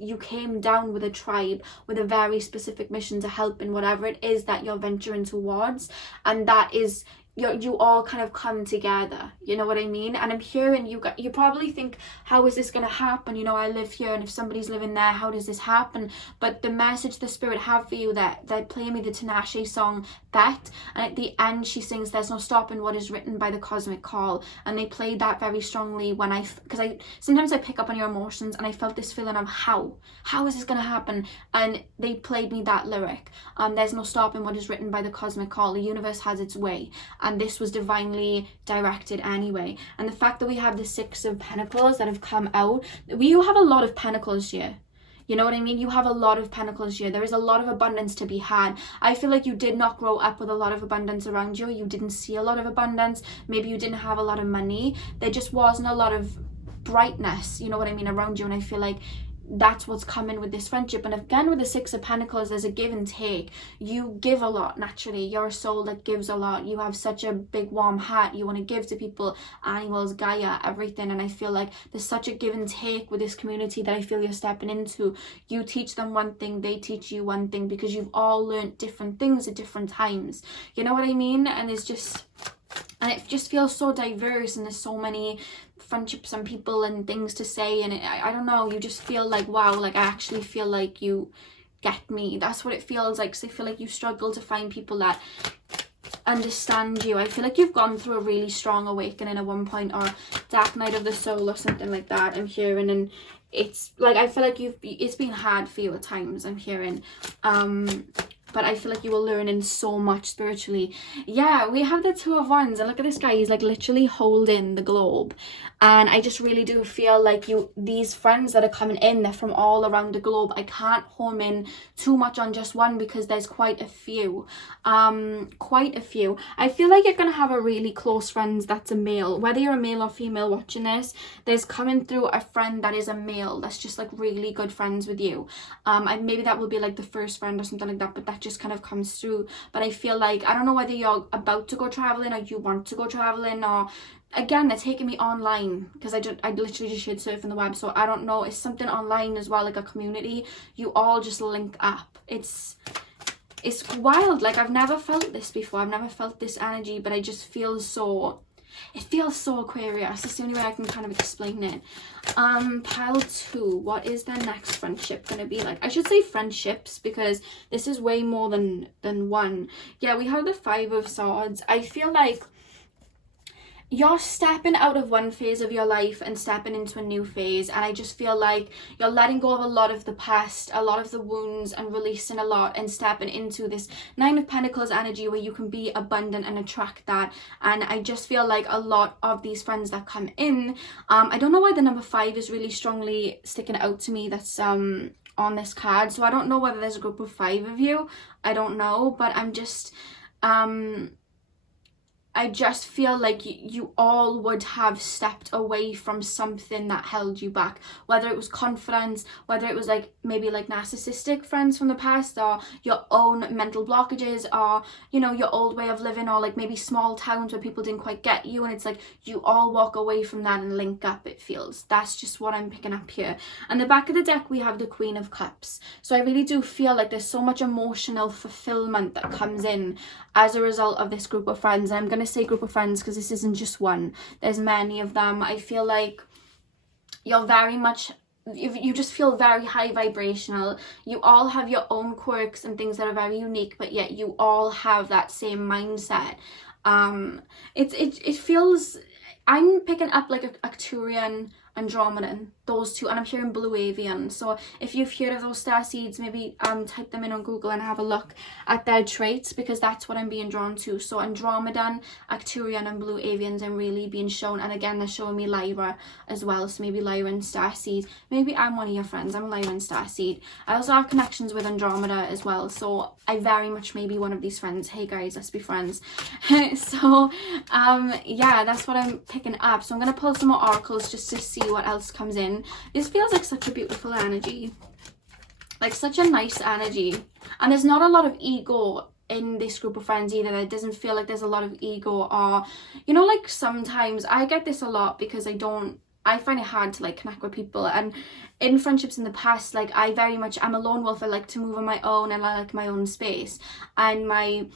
you came down with a tribe with a very specific mission to help in whatever it is that you're venturing towards, and that is, you all kind of come together, you know what I mean? And I'm hearing you probably think, how is this going to happen? You know, I live here, and if somebody's living there, how does this happen? But the message the spirit have for you, that they play me the Tinashe song Bet, and at the end she sings, there's no stopping what is written by the cosmic call. And they played that very strongly when because sometimes I pick up on your emotions, and I felt this feeling of how is this going to happen? And they played me that lyric, there's no stopping what is written by the cosmic call. The universe has its way, and this was divinely directed anyway. And the fact that we have the Six of Pentacles that have come out, you have a lot of pentacles here. You know what I mean? You have a lot of pentacles here. There is a lot of abundance to be had. I feel like you did not grow up with a lot of abundance around you. You didn't see a lot of abundance. Maybe you didn't have a lot of money. There just wasn't a lot of brightness, you know what I mean, around you. And I feel like that's what's coming with this friendship. And again, with the Six of Pentacles, there's a give and take. You give a lot naturally. You're a soul that gives a lot. You have such a big warm heart. You want to give to people, animals, Gaia, everything. And I feel like there's such a give and take with this community that I feel you're stepping into. You teach them one thing, they teach you one thing, because you've all learned different things at different times, you know what I mean? And it just feels so diverse, and there's so many friendships and people and things to say, and I don't know, you just feel like, wow, like I actually feel like you get me. That's what it feels like. So I feel like you struggle to find people that understand you. I feel like you've gone through a really strong awakening at one point, or dark night of the soul or something like that, I'm hearing. And it's like, I feel like it's been hard for you at times, I'm hearing, but I feel like you were learning so much spiritually. Yeah, we have the Two of Wands, and look at this guy, he's like literally holding the globe. And I just really do feel like these friends that are coming in, they're from all around the globe. I can't home in too much on just one, because there's quite a few. I feel like you're gonna have a really close friend that's a male. Whether you're a male or female watching this, there's coming through a friend that is a male that's just like really good friends with you. And maybe that will be like the first friend or something like that, but that just kind of comes through. But I feel like, I don't know whether you're about to go traveling, or you want to go traveling, or again, they're taking me online, because I literally just shared surfing the web, so I don't know, it's something online as well, like a community. You all just link up. It's wild. Like, I've never felt this before. I've never felt this energy, but I just feel so, it feels so Aquarius. It's the only way I can kind of explain it. Pile 2, what is their next friendship gonna be like? I should say friendships, because this is way more than one. Yeah, we have the Five of Swords. I feel like you're stepping out of one phase of your life and stepping into a new phase, and I just feel like you're letting go of a lot of the past, a lot of the wounds, and releasing a lot and stepping into this Nine of Pentacles energy where you can be abundant and attract that. And I just feel like a lot of these friends that come in, I don't know why the number 5 is really strongly sticking out to me. That's on this card, so I don't know whether there's a group of 5 of you, I don't know, but I'm just I just feel like you all would have stepped away from something that held you back, whether it was confidence, whether it was like maybe like narcissistic friends from the past, or your own mental blockages, or you know, your old way of living, or like maybe small towns where people didn't quite get you, and it's like you all walk away from that and link up, it feels. That's just what I'm picking up here. And the back of the deck we have the Queen of Cups, so I really do feel like there's so much emotional fulfillment that comes in as a result of this group of friends. And I'm going to say group of friends because this isn't just one, there's many of them. I feel like you're very much, you just feel very high vibrational. You all have your own quirks and things that are very unique, but yet you all have that same mindset. It feels, I'm picking up like a Arcturian, Andromedan, those two, and I'm hearing Blue Avian. So if you've heard of those star seeds, maybe type them in on Google and have a look at their traits, because that's what I'm being drawn to. So Andromedan, Arcturian, and Blue Avians I'm really being shown, and again they're showing me Lyra as well, so maybe Lyran Starseed. Maybe I'm one of your friends, I'm Lyran Starseed. I also have connections with Andromeda as well, so I very much may be one of these friends. Hey guys, let's be friends. So yeah, that's what I'm picking up. So I'm going to pull some more oracles just to see what else comes in. This feels like such a beautiful energy, like such a nice energy, and there's not a lot of ego in this group of friends either. It doesn't feel like there's a lot of ego, or you know, like sometimes I get this a lot because I find it hard to like connect with people, and in friendships in the past, like I'm a lone wolf. I like to move on my own, and I like my own space. And my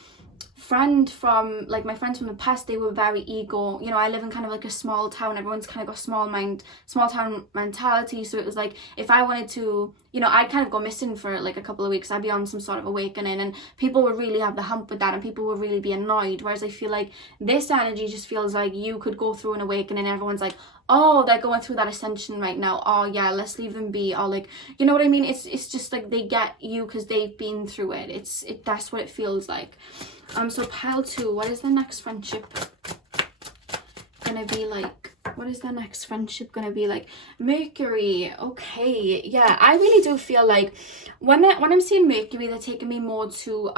friends from the past, they were very ego, you know. I live in kind of like a small town, everyone's kind of got small town mentality, so it was like if I wanted to, you know, I'd kind of go missing for like a couple of weeks, I'd be on some sort of awakening, and people would really have the hump with that, and people would really be annoyed. Whereas I feel like this energy just feels like you could go through an awakening and everyone's like, oh, they're going through that ascension right now, oh yeah, let's leave them be, or like, you know what I mean. It's just like they get you because they've been through it. That's what it feels like. So pile 2, what is the next friendship gonna be like? What is the next friendship gonna be like? Mercury. Okay, yeah, I really do feel like when I'm seeing Mercury, they're taking me more to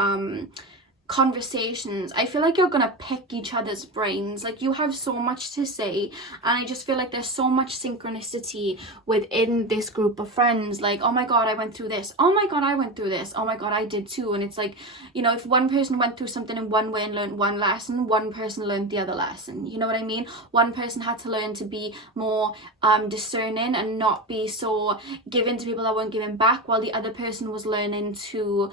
conversations. I feel like you're gonna pick each other's brains, like you have so much to say, and I just feel like there's so much synchronicity within this group of friends. Like, oh my god, I went through this, oh my god, I went through this, oh my god, I did too. And it's like, you know, if one person went through something in one way and learned one lesson, one person learned the other lesson, you know what I mean. One person had to learn to be more discerning and not be so given to people that weren't giving back, while the other person was learning to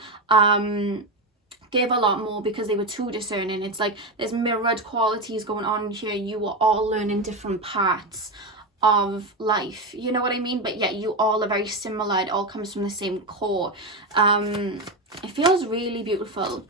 gave a lot more because they were too discerning. It's like there's mirrored qualities going on here. You were all learning different parts of life, you know what I mean, but yet you all are very similar. It all comes from the same core. It feels really beautiful,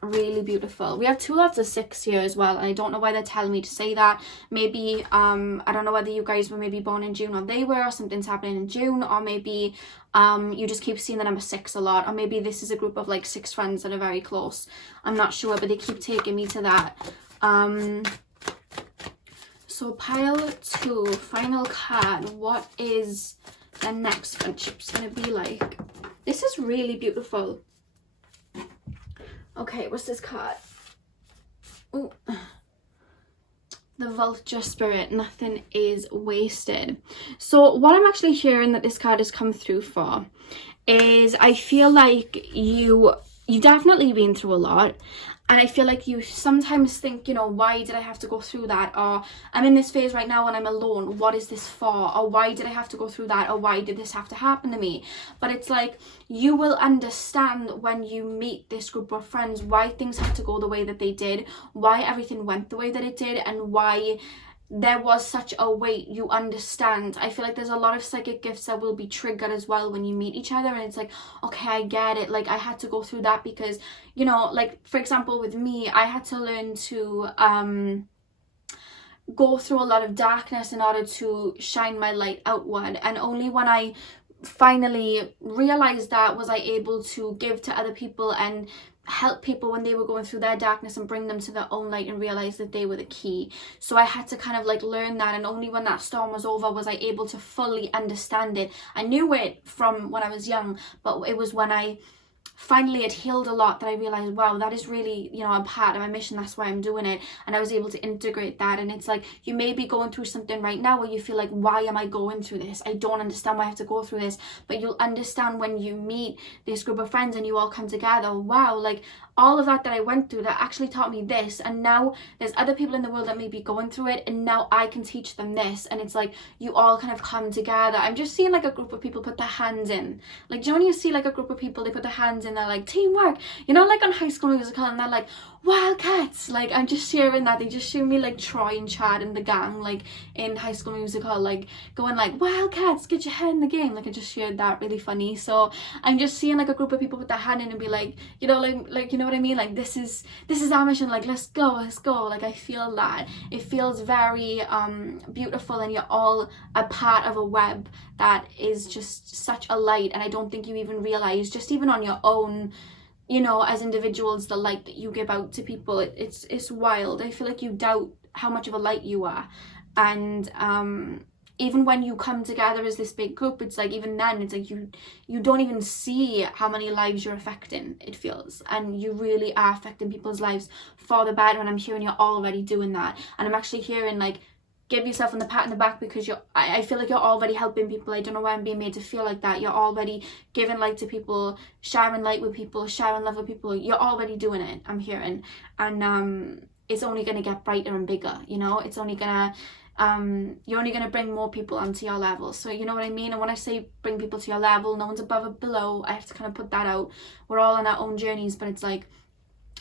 really beautiful. We have 2 lots of 6 here as well, and I don't know why they're telling me to say that. Maybe I don't know whether you guys were maybe born in June or they were, or something's happening in June, or maybe you just keep seeing the number 6 a lot, or maybe this is a group of like 6 friends that are very close. I'm not sure, but they keep taking me to that. So pile 2, final card. What is the next friendship's gonna be like? This is really beautiful. Okay, what's this card? Ooh. The Vulture Spirit. Nothing is wasted. So what I'm actually hearing that this card has come through for is, I feel like you've definitely been through a lot, and I feel like you sometimes think, you know, why did I have to go through that, or I'm in this phase right now and I'm alone, what is this for, or why did I have to go through that, or why did this have to happen to me? But it's like you will understand when you meet this group of friends why things had to go the way that they did, why everything went the way that it did, and why there was such a weight. You understand. I feel like there's a lot of psychic gifts that will be triggered as well when you meet each other, and it's like, okay, I get it, like I had to go through that because, you know, like for example with me, I had to learn to go through a lot of darkness in order to shine my light outward. And only when I finally realized that was I able to give to other people and help people when they were going through their darkness and bring them to their own light and realize that they were the key. So I had to kind of like learn that, and only when that storm was over was I able to fully understand it. I knew it from when I was young, but it was when I finally had healed a lot that I realized, wow, that is really, you know, a part of my mission. That's why I'm doing it. And I was able to integrate that. And it's like, you may be going through something right now where you feel like, why am I going through this? I don't understand why I have to go through this. But you'll understand when you meet this group of friends and you all come together, wow, like all of that I went through, that actually taught me this. And now there's other people in the world that may be going through it, and now I can teach them this. And it's like, you all kind of come together. I'm just seeing like a group of people put their hands in. Like, do you know when you see like a group of people, they put their hands in, they're like, teamwork. You know, like on High School Musical, and they're like, Wildcats. Like, I'm just sharing that. They just show me like Troy and Chad and the gang, like in High School Musical, like going like, Wildcats, get your head in the game. Like, I just shared that, really funny. So I'm just seeing like a group of people put their hand in and be like, you know, like you know what I mean? Like, this is our mission. Like, let's go. Like, I feel that. It feels very beautiful, and you're all a part of a web that is just such a light. And I don't think you even realize, just even on your own, you know, as individuals, the light that you give out to people, it's wild. I feel like you doubt how much of a light you are. And even when you come together as this big group, it's like, even then, it's like you don't even see how many lives you're affecting, it feels. And you really are affecting people's lives for the better. And I'm hearing you're already doing that. And I'm actually hearing like, give yourself on the pat in the back, because I feel like you're already helping people. I don't know why I'm being made to feel like that. You're already giving light to people, sharing light with people, sharing love with people. You're already doing it, I'm hearing. And it's only going to get brighter and bigger, you know. It's only going to you're only going to bring more people onto your level. So you know what I mean? And when I say bring people to your level, no one's above or below. I have to kind of put that out. We're all on our own journeys, but it's like,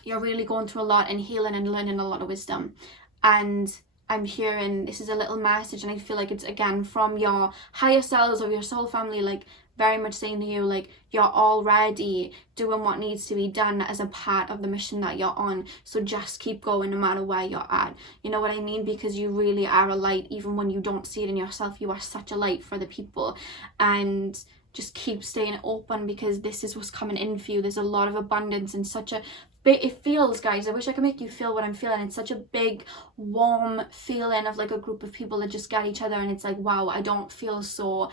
you're really going through a lot and healing and learning a lot of wisdom. And I'm hearing, this is a little message, and I feel like it's again from your higher selves or your soul family, like very much saying to you, like, you're already doing what needs to be done as a part of the mission that you're on. So just keep going no matter where you're at. You know what I mean? Because you really are a light. Even when you don't see it in yourself, you are such a light for the people. And just keep staying open, because this is what's coming in for you. There's a lot of abundance and such a big, it feels, guys, I wish I could make you feel what I'm feeling. It's such a big, warm feeling of like a group of people that just get each other, and it's like, wow, I don't feel so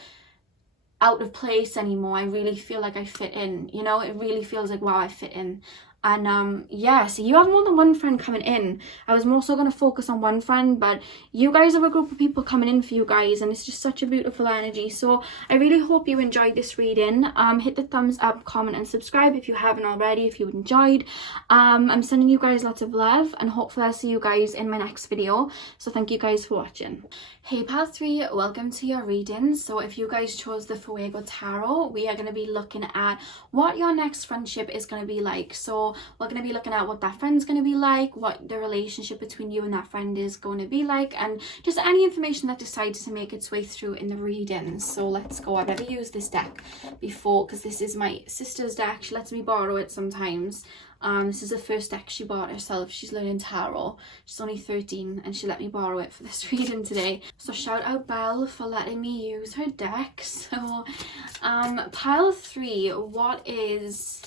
out of place anymore. I really feel like I fit in, you know. It really feels like, wow, I fit in. And yeah, so you have more than one friend coming in. I was more so going to focus on one friend, but you guys have a group of people coming in for you guys, and it's just such a beautiful energy. So I really hope you enjoyed this reading. Hit the thumbs up, comment and subscribe if you haven't already, if you enjoyed. I'm sending you guys lots of love, and hopefully I'll see you guys in my next video. So thank you guys for watching. Hey pile 3, welcome to your reading. So if you guys chose the Fuego Tarot, we are going to be looking at what your next friendship is going to be like. So we're going to be looking at what that friend's going to be like, what the relationship between you and that friend is going to be like, and just any information that decides to make its way through in the reading. So let's go. I've never used this deck before, because this is my sister's deck. She lets me borrow it sometimes. This is the first deck she bought herself. She's learning tarot. She's only 13 and she let me borrow it for this reading today. So shout out Belle for letting me use her deck. So pile 3, what is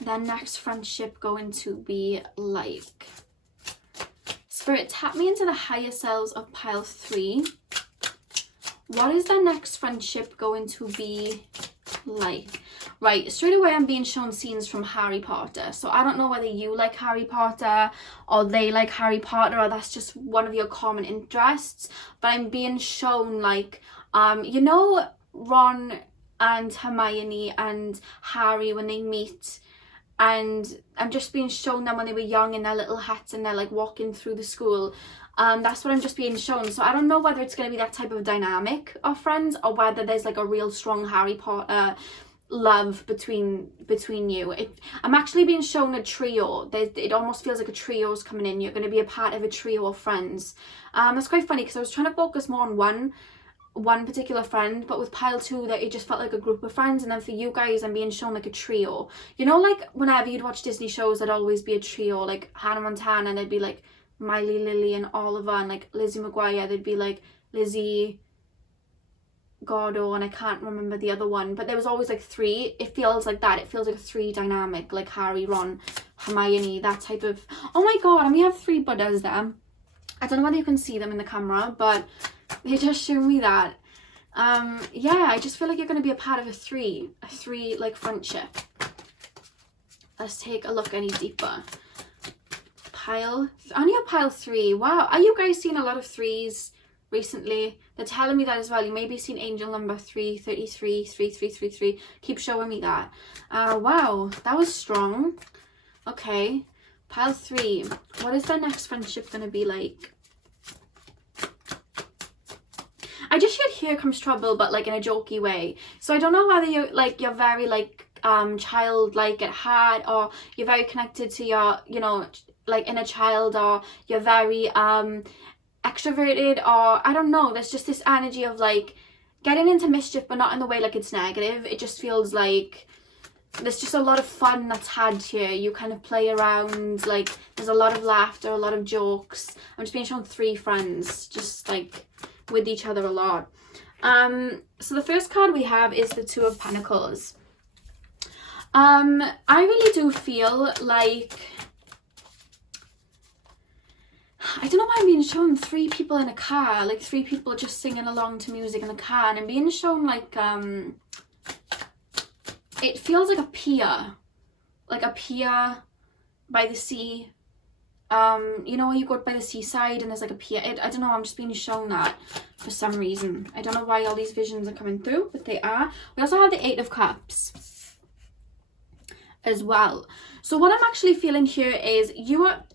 their next friendship going to be like? Spirit, tap me into the higher selves of pile 3. What is their next friendship going to be like? Right, straight away I'm being shown scenes from Harry Potter. So I don't know whether you like Harry Potter or they like Harry Potter, or that's just one of your common interests. But I'm being shown like, you know, Ron and Hermione and Harry when they meet, and I'm just being shown them when they were young in their little hats and they're like walking through the school. That's what I'm just being shown. So I don't know whether it's going to be that type of dynamic of friends, or whether there's like a real strong Harry Potter love between you. I'm actually being shown a trio. It almost feels like a trio's coming in. You're going to be a part of a trio of friends. That's quite funny, because I was trying to focus more on one particular friend, but with pile 2 that it just felt like a group of friends. And then for you guys, I'm being shown like a trio. You know, like whenever you'd watch Disney shows, there'd always be a trio, like Hannah Montana, and there'd be like Miley, Lily and Oliver, and like Lizzie McGuire, they'd be like Lizzie, Gordo, and I can't remember the other one, but there was always like three. It feels like that. It feels like a three dynamic, like Harry, Ron, Hermione, that type of. Oh my god, and we have three Buddhas there. I don't know whether you can see them in the camera, but they just show me that. Yeah, I just feel like you're going to be a part of a three like friendship. Let's take a look any deeper. Only a pile 3. Wow, are you guys seeing a lot of 3s recently? They're telling me that as well. You may be seeing angel number 333, 3333. Keep showing me that. Wow, that was strong. Okay, pile 3. What is their next friendship going to be like? I just heard here comes trouble, but like in a jokey way. So I don't know whether you're very like childlike at heart, or you're very connected to your, you know, like inner child, or you're very extroverted, or I don't know. There's just this energy of like getting into mischief, but not in the way like it's negative. It just feels like there's just a lot of fun that's had here. You kind of play around, like there's a lot of laughter, a lot of jokes. I'm just being shown 3 friends just like with each other a lot. So the first card we have is the Two of Pentacles. I really do feel like, I don't know why I'm being shown 3 people in a car, like 3 people just singing along to music in the car, and I'm being shown like it feels like a pier by the sea. You know, you go by the seaside and there's like a pier. I don't know, I'm just being shown that for some reason. I don't know why all these visions are coming through, but they are. We also have the 8 of Cups as well. So what I'm actually feeling here is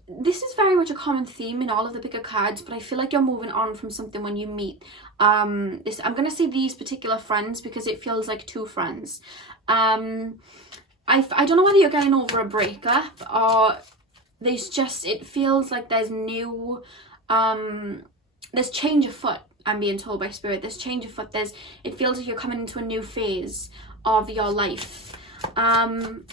this is very much a common theme in all of the bigger cards, but I feel like you're moving on from something when you meet I'm gonna say these particular friends because it feels like 2 friends. I don't know whether you're getting over a breakup, or it feels like there's new there's change of foot. I'm being told by spirit there's change of foot. It feels like you're coming into a new phase of your life, and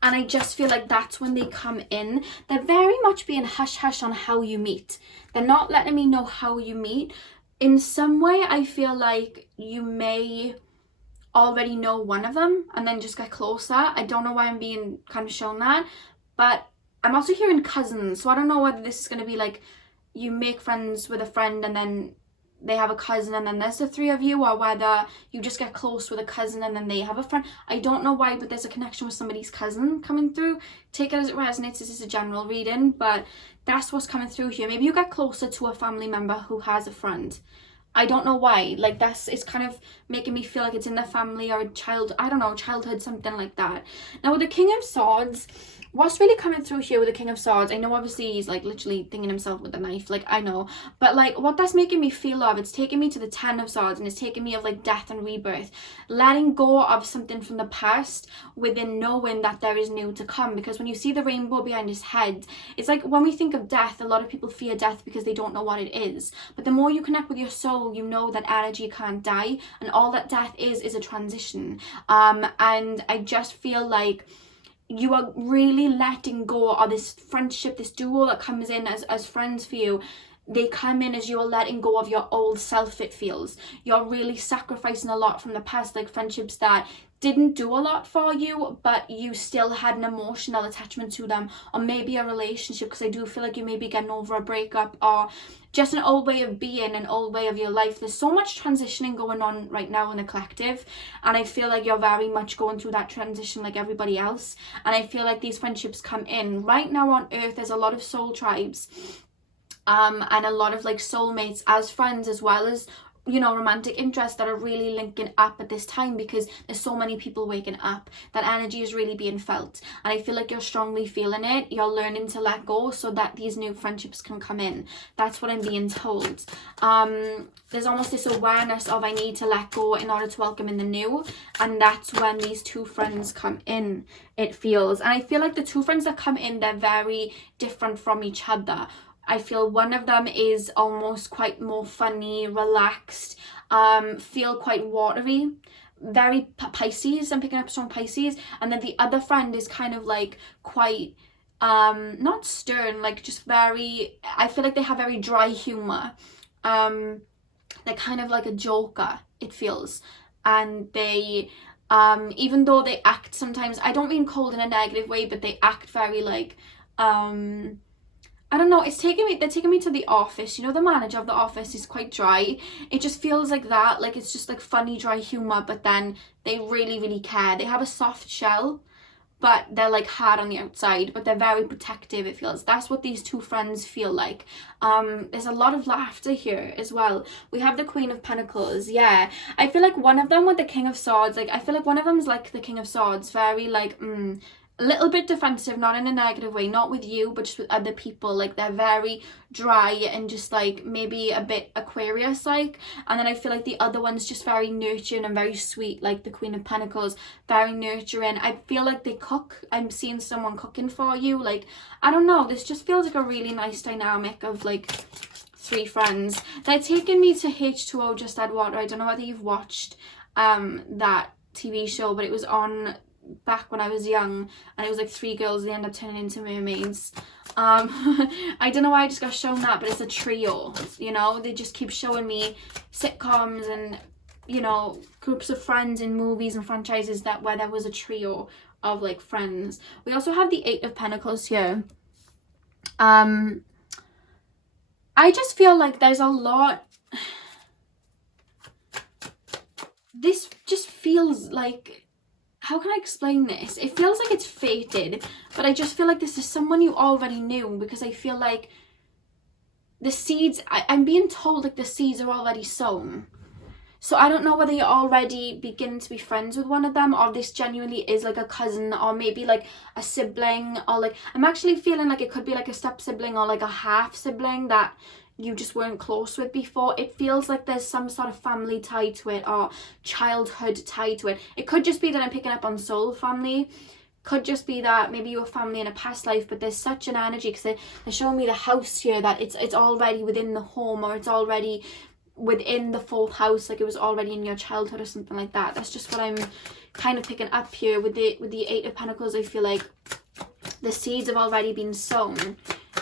I just feel like that's when they come in. They're very much being hush hush on how you meet. They're not letting me know how you meet. In some way I feel like you may already know one of them and then just get closer. I don't know why I'm being kind of shown that, but I'm also hearing cousins, so I don't know whether this is going to be like you make friends with a friend and then they have a cousin and then there's the 3 of you, or whether you just get close with a cousin and then they have a friend. I don't know why, but there's a connection with somebody's cousin coming through. Take it as it resonates. This is a general reading, but that's what's coming through here. Maybe you get closer to a family member who has a friend. I don't know why, like it's kind of making me feel like it's in the family or a child, I don't know, childhood, something like that. Now with the King of Swords, what's really coming through here with the King of Swords, I know obviously he's like literally thinking himself with a knife, like I know, but like what that's making me feel of, it's taking me to the 10 of Swords, and it's taking me of like death and rebirth, letting go of something from the past within knowing that there is new to come. Because when you see the rainbow behind his head, it's like when we think of death, a lot of people fear death because they don't know what it is, but the more you connect with your soul, you know that energy can't die, and all that death is a transition. And I just feel like you are really letting go of this friendship, this duo that comes in as friends for you. They come in as you're letting go of your old self, it feels. You're really sacrificing a lot from the past, like friendships that didn't do a lot for you, but you still had an emotional attachment to them, or maybe a relationship, because I do feel like you may be getting over a breakup, or just an old way of being, an old way of your life. There's so much transitioning going on right now in the collective, and I feel like you're very much going through that transition like everybody else. And I feel like these friendships come in right now on Earth. There's a lot of soul tribes, and a lot of like soulmates as friends, as well as, you know, romantic interests that are really linking up at this time, because there's so many people waking up. That energy is really being felt, and I feel like you're strongly feeling it. You're learning to let go so that these new friendships can come in. That's what I'm being told. There's almost this awareness of I need to let go in order to welcome in the new, and that's when these 2 friends come in, it feels. And I feel like the 2 friends that come in, they're very different from each other. I feel one of them is almost quite more funny, relaxed, feel quite watery, very Pisces. I'm picking up strong Pisces. And then the other friend is kind of like quite not stern, like just very, I feel like they have very dry humor. They're kind of like a joker, it feels. And they, even though they act sometimes, I don't mean cold in a negative way, but they act very like, I don't know, they're taking me to The Office. You know, the manager of The Office is quite dry. It just feels like that, like it's just like funny, dry humor, but then they really, really care. They have a soft shell, but they're like hard on the outside, but they're very protective, it feels. That's what these two friends feel like. There's a lot of laughter here as well. We have the Queen of Pentacles. Yeah, I feel like one of them with the King of Swords, like I feel like one of them's like the King of Swords, very like a little bit defensive, not in a negative way, not with you, but just with other people. Like they're very dry and just like maybe a bit Aquarius like. And then I feel like the other one's just very nurturing and very sweet, like the Queen of Pentacles, very nurturing. I feel like they cook. I'm seeing someone cooking for you. Like, I don't know, this just feels like a really nice dynamic of like three friends. They're taking me to H2O Just Add Water. I don't know whether you've watched that TV show, but it was on back when I was young, and it was like three girls, they end up turning into mermaids. I don't know why I just got shown that, but it's a trio, you know. They just keep showing me sitcoms and, you know, groups of friends in movies and franchises that where there was a trio of like friends. We also have the Eight of Pentacles here. I just feel like there's a lot. This just feels like, how can I explain this? It feels like it's fated, but I just feel like this is someone you already knew, because I feel like the seeds, I'm being told like the seeds are already sown. So I don't know whether you're already beginning to be friends with one of them, or this genuinely is like a cousin, or maybe like a sibling, or like, I'm actually feeling like it could be like a step sibling or like a half sibling that you just weren't close with before. It feels like there's some sort of family tie to it, or childhood tie to it. It could just be that I'm picking up on soul family. Could just be that maybe you were family in a past life, but there's such an energy, because they're showing me the house here, that it's already within the home, or it's already within the fourth house, like it was already in your childhood or something like that. That's just what I'm kind of picking up here with the Eight of Pentacles. I feel like the seeds have already been sown,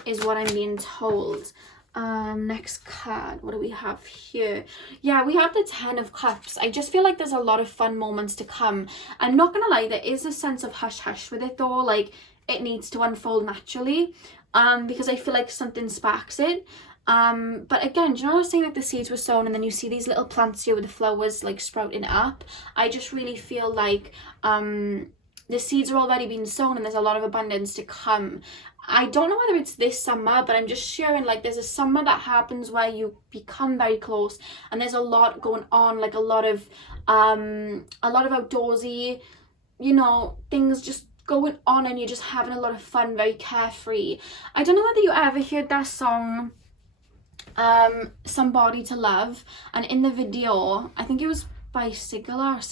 is what I'm being told. Next card, what do we have here? Yeah, we have the Ten of Cups. I just feel like there's a lot of fun moments to come. I'm not gonna lie, there is a sense of hush hush with it though, like it needs to unfold naturally, because I feel like something sparks it. But again, do you know what I was saying, like the seeds were sown and then you see these little plants here with the flowers like sprouting up? I just really feel like the seeds are already being sown and there's a lot of abundance to come. I don't know whether it's this summer, but I'm just sharing, like there's a summer that happens where you become very close and there's a lot going on, like a lot of outdoorsy, you know, things just going on, and you're just having a lot of fun, very carefree. I don't know whether you ever heard that song, Somebody to Love, and in the video, I think it was by Sigala,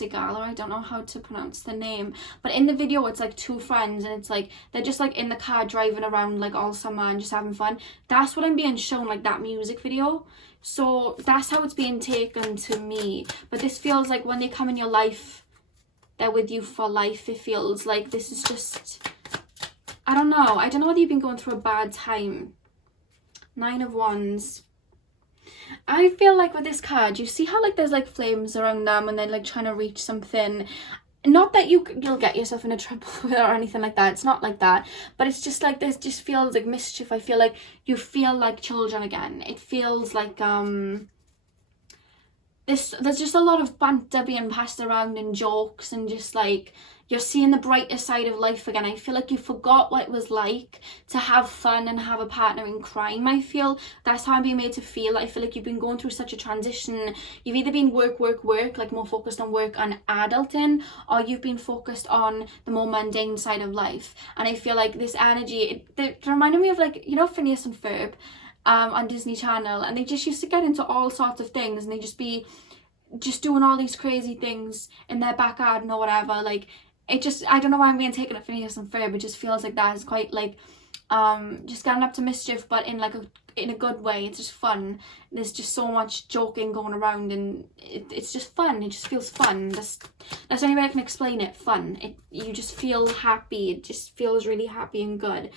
I don't know how to pronounce the name, but in the video it's like two friends and it's like they're just like in the car driving around like all summer and just having fun. That's what I'm being shown, like that music video. So that's how it's being taken to me. But this feels like when they come in your life, they're with you for life. It feels like this is just, I don't know whether you've been going through a bad time. Nine of Wands. I feel like with this card, you see how like there's like flames around them and they're like trying to reach something. Not that you'll get yourself into trouble with it or anything like that. It's not like that. But it's just like this just feels like mischief. I feel like you feel like children again. It feels like there's just a lot of banter being passed around and jokes, and just like you're seeing the brighter side of life again. I feel like you forgot what it was like to have fun and have a partner in crime. I feel that's how I'm being made to feel. I feel like you've been going through such a transition. You've either been work, like more focused on work and adulting, or you've been focused on the more mundane side of life. And I feel like this energy, it reminded me of like, you know, Phineas and Ferb on Disney Channel, and they just used to get into all sorts of things and they just be just doing all these crazy things in their back garden or whatever. Like, it just, I don't know why I'm being taken at Phineas and Ferb. It just feels like that is quite like just getting up to mischief, but in like in a good way. It's just fun. There's just so much joking going around, and it's just fun. It just feels fun. That's the only way I can explain it. Fun. You just feel happy. It just feels really happy and good.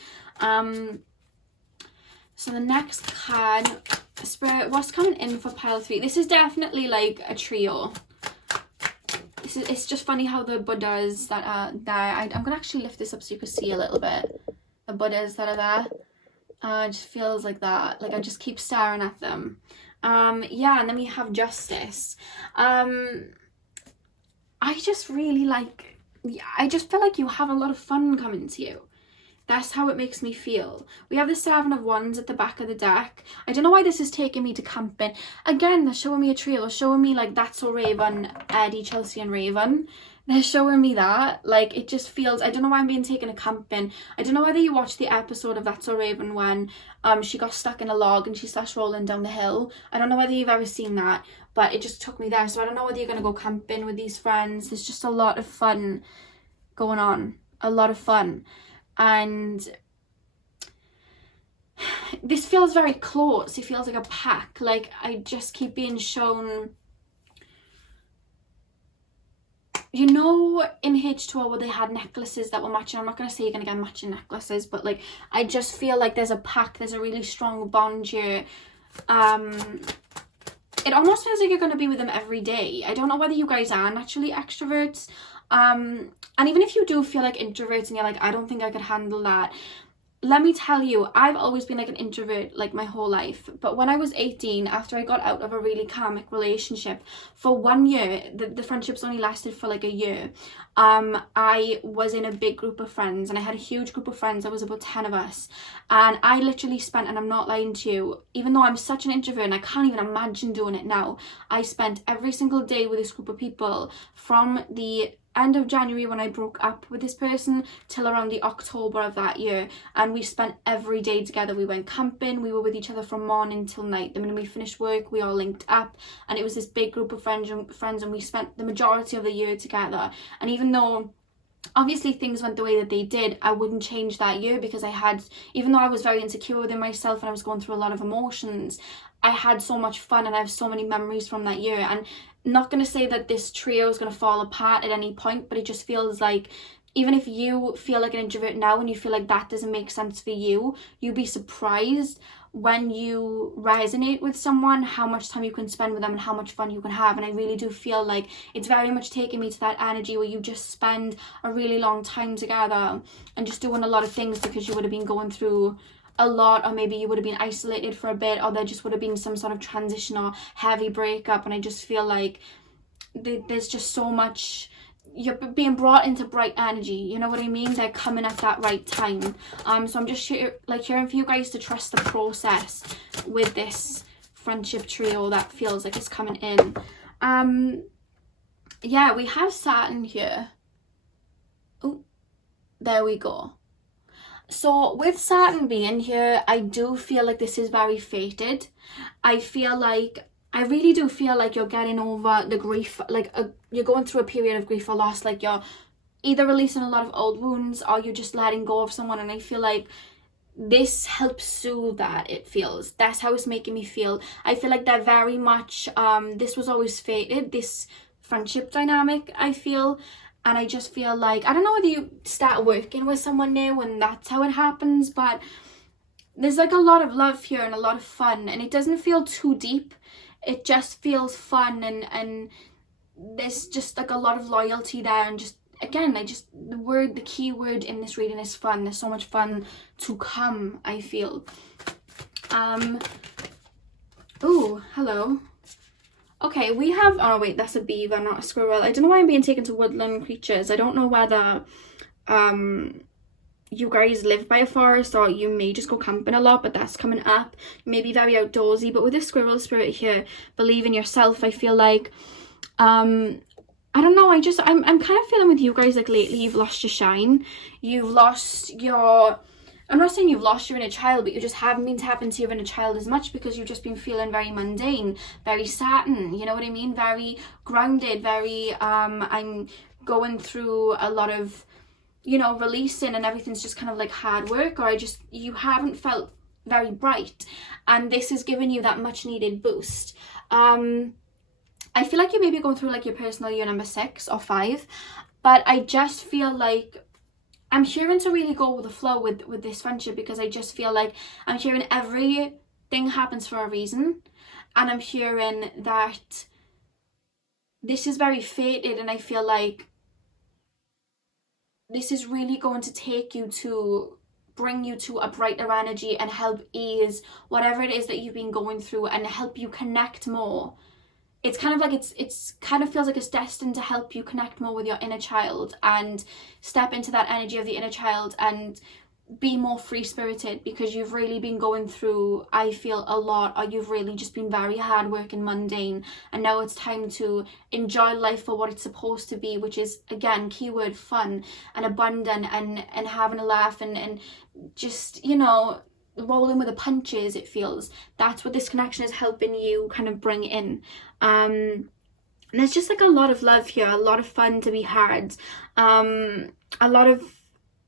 So the next card, Spirit, what's coming in for pile 3? This is definitely like a trio. It's just funny how the Buddhas that are there, I'm gonna actually lift this up so you can see a little bit. The Buddhas that are there, it just feels like that. Like I just keep staring at them. Yeah, and then we have Justice. I just really like, I just feel like you have a lot of fun coming to you. That's how it makes me feel. We have the 7 of Wands at the back of the deck. I don't know why this is taking me to camping. Again, they're showing me a trio. They're showing me like That's So Raven, Eddie, Chelsea and Raven. They're showing me that. Like, it just feels, I don't know why I'm being taken to camping. I don't know whether you watched the episode of That's So Raven when she got stuck in a log and she starts rolling down the hill. I don't know whether you've ever seen that, but it just took me there. So I don't know whether you're going to go camping with these friends. There's just a lot of fun going on. A lot of fun. And this feels very close. It feels like a pack. Like I just keep being shown, you know, in H2O where they had necklaces that were matching. I'm not going to say you're going to get matching necklaces, but like I just feel like there's a pack. There's a really strong bond here. It almost feels like you're going to be with them every day. I don't know whether you guys are naturally extroverts. And even if you do feel like introverts and you're like, I don't think I could handle that, let me tell you, I've always been like an introvert like my whole life. But when I was 18, after I got out of a really karmic relationship for 1 year, the friendships only lasted for like a year, I was in a big group of friends, and I had a huge group of friends. There was about 10 of us, and I literally spent, and I'm not lying to you, even though I'm such an introvert and I can't even imagine doing it now, I spent every single day with this group of people from the end of January when I broke up with this person till around the October of that year, and we spent every day together. We went camping, we were with each other from morning till night. The minute we finished work, we all linked up, and it was this big group of friends, and we spent the majority of the year together. And even though obviously things went the way that they did, I wouldn't change that year, because even though I was very insecure within myself and I was going through a lot of emotions, I had so much fun and I have so many memories from that year. And not going to say that this trio is going to fall apart at any point, but it just feels like even if you feel like an introvert now and you feel like that doesn't make sense for you, you'd be surprised when you resonate with someone how much time you can spend with them and how much fun you can have. And I really do feel like it's very much taking me to that energy where you just spend a really long time together and just doing a lot of things because you would have been going through a lot, or maybe you would have been isolated for a bit, or there just would have been some sort of transition or heavy breakup. And I just feel like there's just so much, you're being brought into bright energy, you know what I mean? They're coming at that right time. So I'm just hearing for you guys to trust the process with this friendship trio that feels like it's coming in. Yeah, we have Saturn here. Oh, there we go. So with Saturn being here, I do feel like this is very fated. I really do feel like you're getting over the grief, like you're going through a period of grief or loss, like you're either releasing a lot of old wounds or you're just letting go of someone. And I feel like this helps soothe that, it feels. That's how it's making me feel. I feel like they're very much, this was always fated, this friendship dynamic, I feel. And I just feel like, I don't know whether you start working with someone new and that's how it happens, but there's like a lot of love here and a lot of fun, and it doesn't feel too deep. It just feels fun, and there's just like a lot of loyalty there. And just, again, the key word in this reading is fun. There's so much fun to come, I feel. Oh, hello. Okay, we have, oh wait, that's a beaver, not a squirrel. I don't know why I'm being taken to woodland creatures. I don't know whether you guys live by a forest or you may just go camping a lot, but that's coming up. You may be very outdoorsy, but with this squirrel spirit here, believe in yourself. I feel like, I don't know, I'm kind of feeling with you guys like lately you've lost your shine. You've lost your, I'm not saying you've lost your inner child, but you just haven't been tapping into your inner child as much because you've just been feeling very mundane, very Saturn, you know what I mean? Very grounded, very, I'm going through a lot of, you know, releasing and everything's just kind of like hard work, or you haven't felt very bright, and this is giving you that much needed boost. I feel like you may be going through like your personal year number 6 or 5, but I just feel like I'm hearing to really go with the flow with this friendship, because I just feel like I'm hearing everything happens for a reason, and I'm hearing that this is very fated, and I feel like this is really going to take you to bring you to a brighter energy and help ease whatever it is that you've been going through and help you connect more. It's kind of like it's kind of feels like it's destined to help you connect more with your inner child and step into that energy of the inner child and be more free-spirited, because you've really been going through, I feel, a lot, or you've really just been very hard-working, mundane, and now it's time to enjoy life for what it's supposed to be, which is, again, keyword, fun and abundant, and having a laugh and just, you know, rolling with the punches. It feels that's what this connection is helping you kind of bring in. And there's just like a lot of love here, a lot of fun to be had, a lot of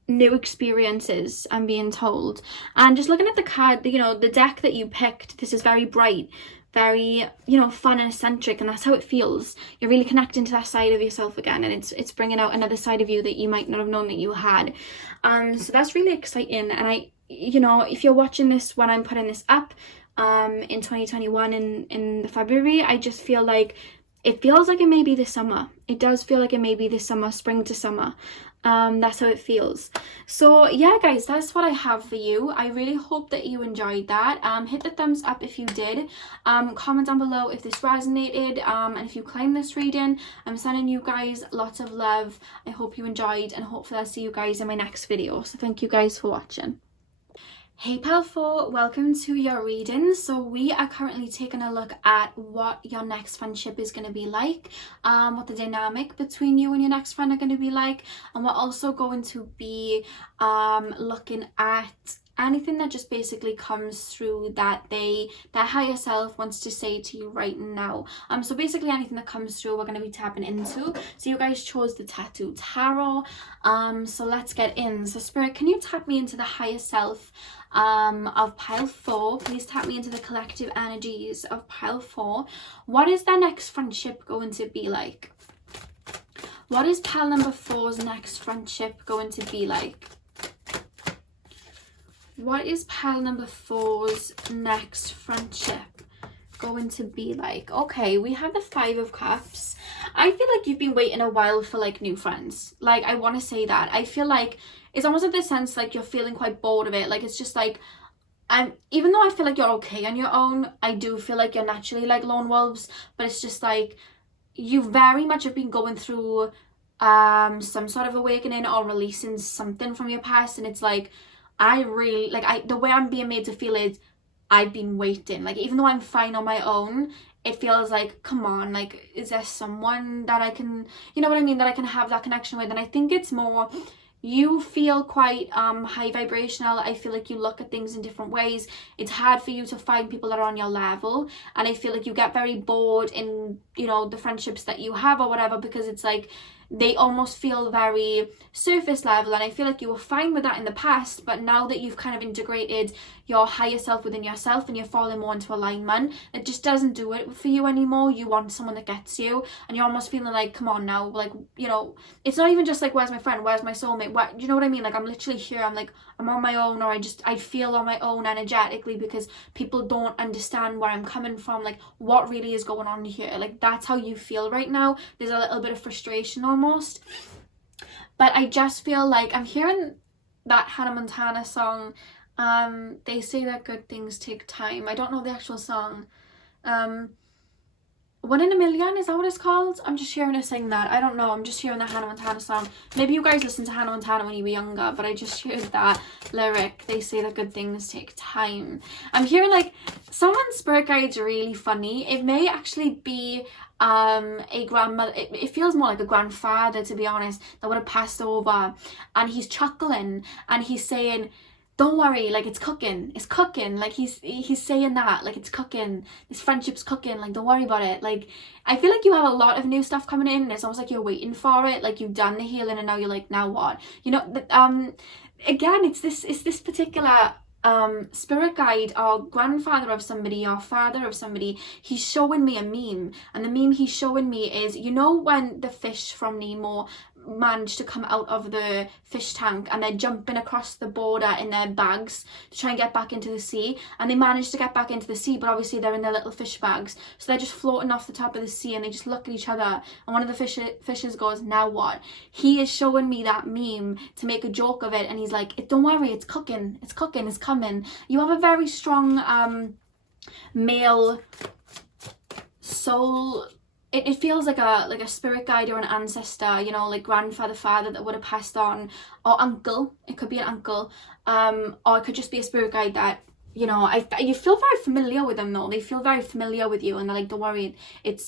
new experiences, I'm being told. And just looking at the card, you know, the deck that you picked, this is very bright, very, you know, fun and eccentric, and that's how it feels. You're really connecting to that side of yourself again, and it's bringing out another side of you that you might not have known that you had. So that's really exciting. And you know, if you're watching this when I'm putting this up in 2021 in the February, I just feel like it feels like it may be this summer. It does feel like it may be this summer, spring to summer. That's how it feels. So yeah, guys, that's what I have for you. I really hope that you enjoyed that. Hit the thumbs up if you did. Comment down below if this resonated, and if you claim this reading. I'm sending you guys lots of love. I hope you enjoyed, and hopefully I'll see you guys in my next video. So thank you guys for watching. Hey Pal 4, welcome to your reading. So we are currently taking a look at what your next friendship is going to be like, what the dynamic between you and your next friend are going to be like, and we're also going to be looking at anything that just basically comes through that their higher self wants to say to you right now. So basically anything that comes through we're going to be tapping into. So you guys chose the Tattoo Tarot. So let's get in. So Spirit, can you tap me into the higher self of pile 4? Please tap me into the collective energies of pile 4. What is their next friendship going to be like? What is pile number 4's next friendship going to be like? What is pile number 4's next friendship going to be like? Okay, we have the 5 of Cups. I feel like you've been waiting a while for like new friends. Like, I want to say that. I feel like it's almost like the sense like you're feeling quite bored of it. Like, it's just like, even though I feel like you're okay on your own, I do feel like you're naturally like lone wolves, but it's just like you very much have been going through some sort of awakening or releasing something from your past, and it's like, I really, like, the way I'm being made to feel is I've been waiting. Like, even though I'm fine on my own, it feels like, come on, like, is there someone that I can, you know what I mean, that I can have that connection with? And I think it's more, you feel quite high vibrational. I feel like you look at things in different ways. It's hard for you to find people that are on your level, and I feel like you get very bored in, you know, the friendships that you have or whatever, because it's like they almost feel very surface level, and I feel like you were fine with that in the past, but now that you've kind of integrated your higher self within yourself and you're falling more into alignment, it just doesn't do it for you anymore. You want someone that gets you, and you're almost feeling like, come on now, like, you know, it's not even just like, where's my friend, where's my soulmate, what, do you know what I mean? Like, I'm literally here, I'm like, I'm on my own, or I feel on my own energetically, because people don't understand where I'm coming from, like what really is going on here. Like, that's how you feel right now. There's a little bit of frustration almost, but I just feel like I'm hearing that Hannah Montana song, they say that good things take time. I don't know the actual song. 1 in a Million, is that what it's called? I'm just hearing her sing that. I don't know, I'm just hearing the Hannah Montana song. Maybe you guys listened to Hannah Montana when you were younger, but I just heard that lyric, they say that good things take time. I'm hearing like someone's spirit guide's really funny. It may actually be a grandmother. It feels more like a grandfather, to be honest, that would have passed over, and he's chuckling and he's saying, don't worry, like it's cooking, like he's saying that, like it's cooking, this friendship's cooking, like don't worry about it. Like I feel like you have a lot of new stuff coming in. It's almost like you're waiting for it, like you've done the healing and now you're like, now what, you know. Again, it's this particular spirit guide or grandfather of somebody or father of somebody. He's showing me a meme, and the meme he's showing me is, you know, when the fish from Nemo managed to come out of the fish tank and they're jumping across the border in their bags to try and get back into the sea, and they managed to get back into the sea, but obviously they're in their little fish bags, so they're just floating off the top of the sea, and they just look at each other, and one of the fishes goes, now what? He is showing me that meme to make a joke of it, and he's like, don't worry, it's cooking, it's coming. You have a very strong male soul. It feels like a spirit guide or an ancestor, you know, like grandfather, father that would have passed on, or uncle. It could be an uncle, or it could just be a spirit guide that, you know, you feel very familiar with them though. They feel very familiar with you, and they're like, don't worry, it's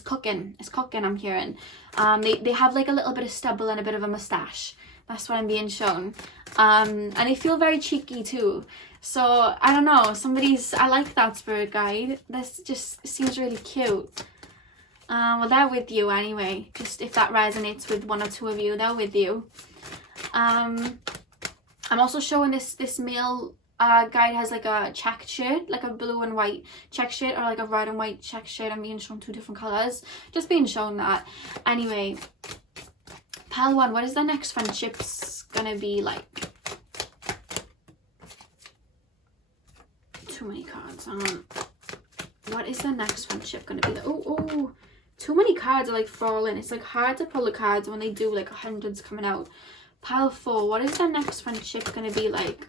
cooking, I'm hearing. They have like a little bit of stubble and a bit of a mustache. That's what I'm being shown. And they feel very cheeky too. So I don't know, I like that spirit guide. This just seems really cute. Well, they're with you anyway, just if that resonates with one or two of you, they're with you. I'm also showing this male guide has like a checked shirt, like a blue and white checked shirt, or like a red and white checked shirt. I'm being shown two different colours, just being shown that. Anyway, pile one, what is the next friendship's gonna be like? Too many cards. What is the next friendship gonna be like? Oh, too many cards are like falling. It's like hard to pull the cards when they do like hundreds coming out. Pile four, what is the next friendship gonna be like?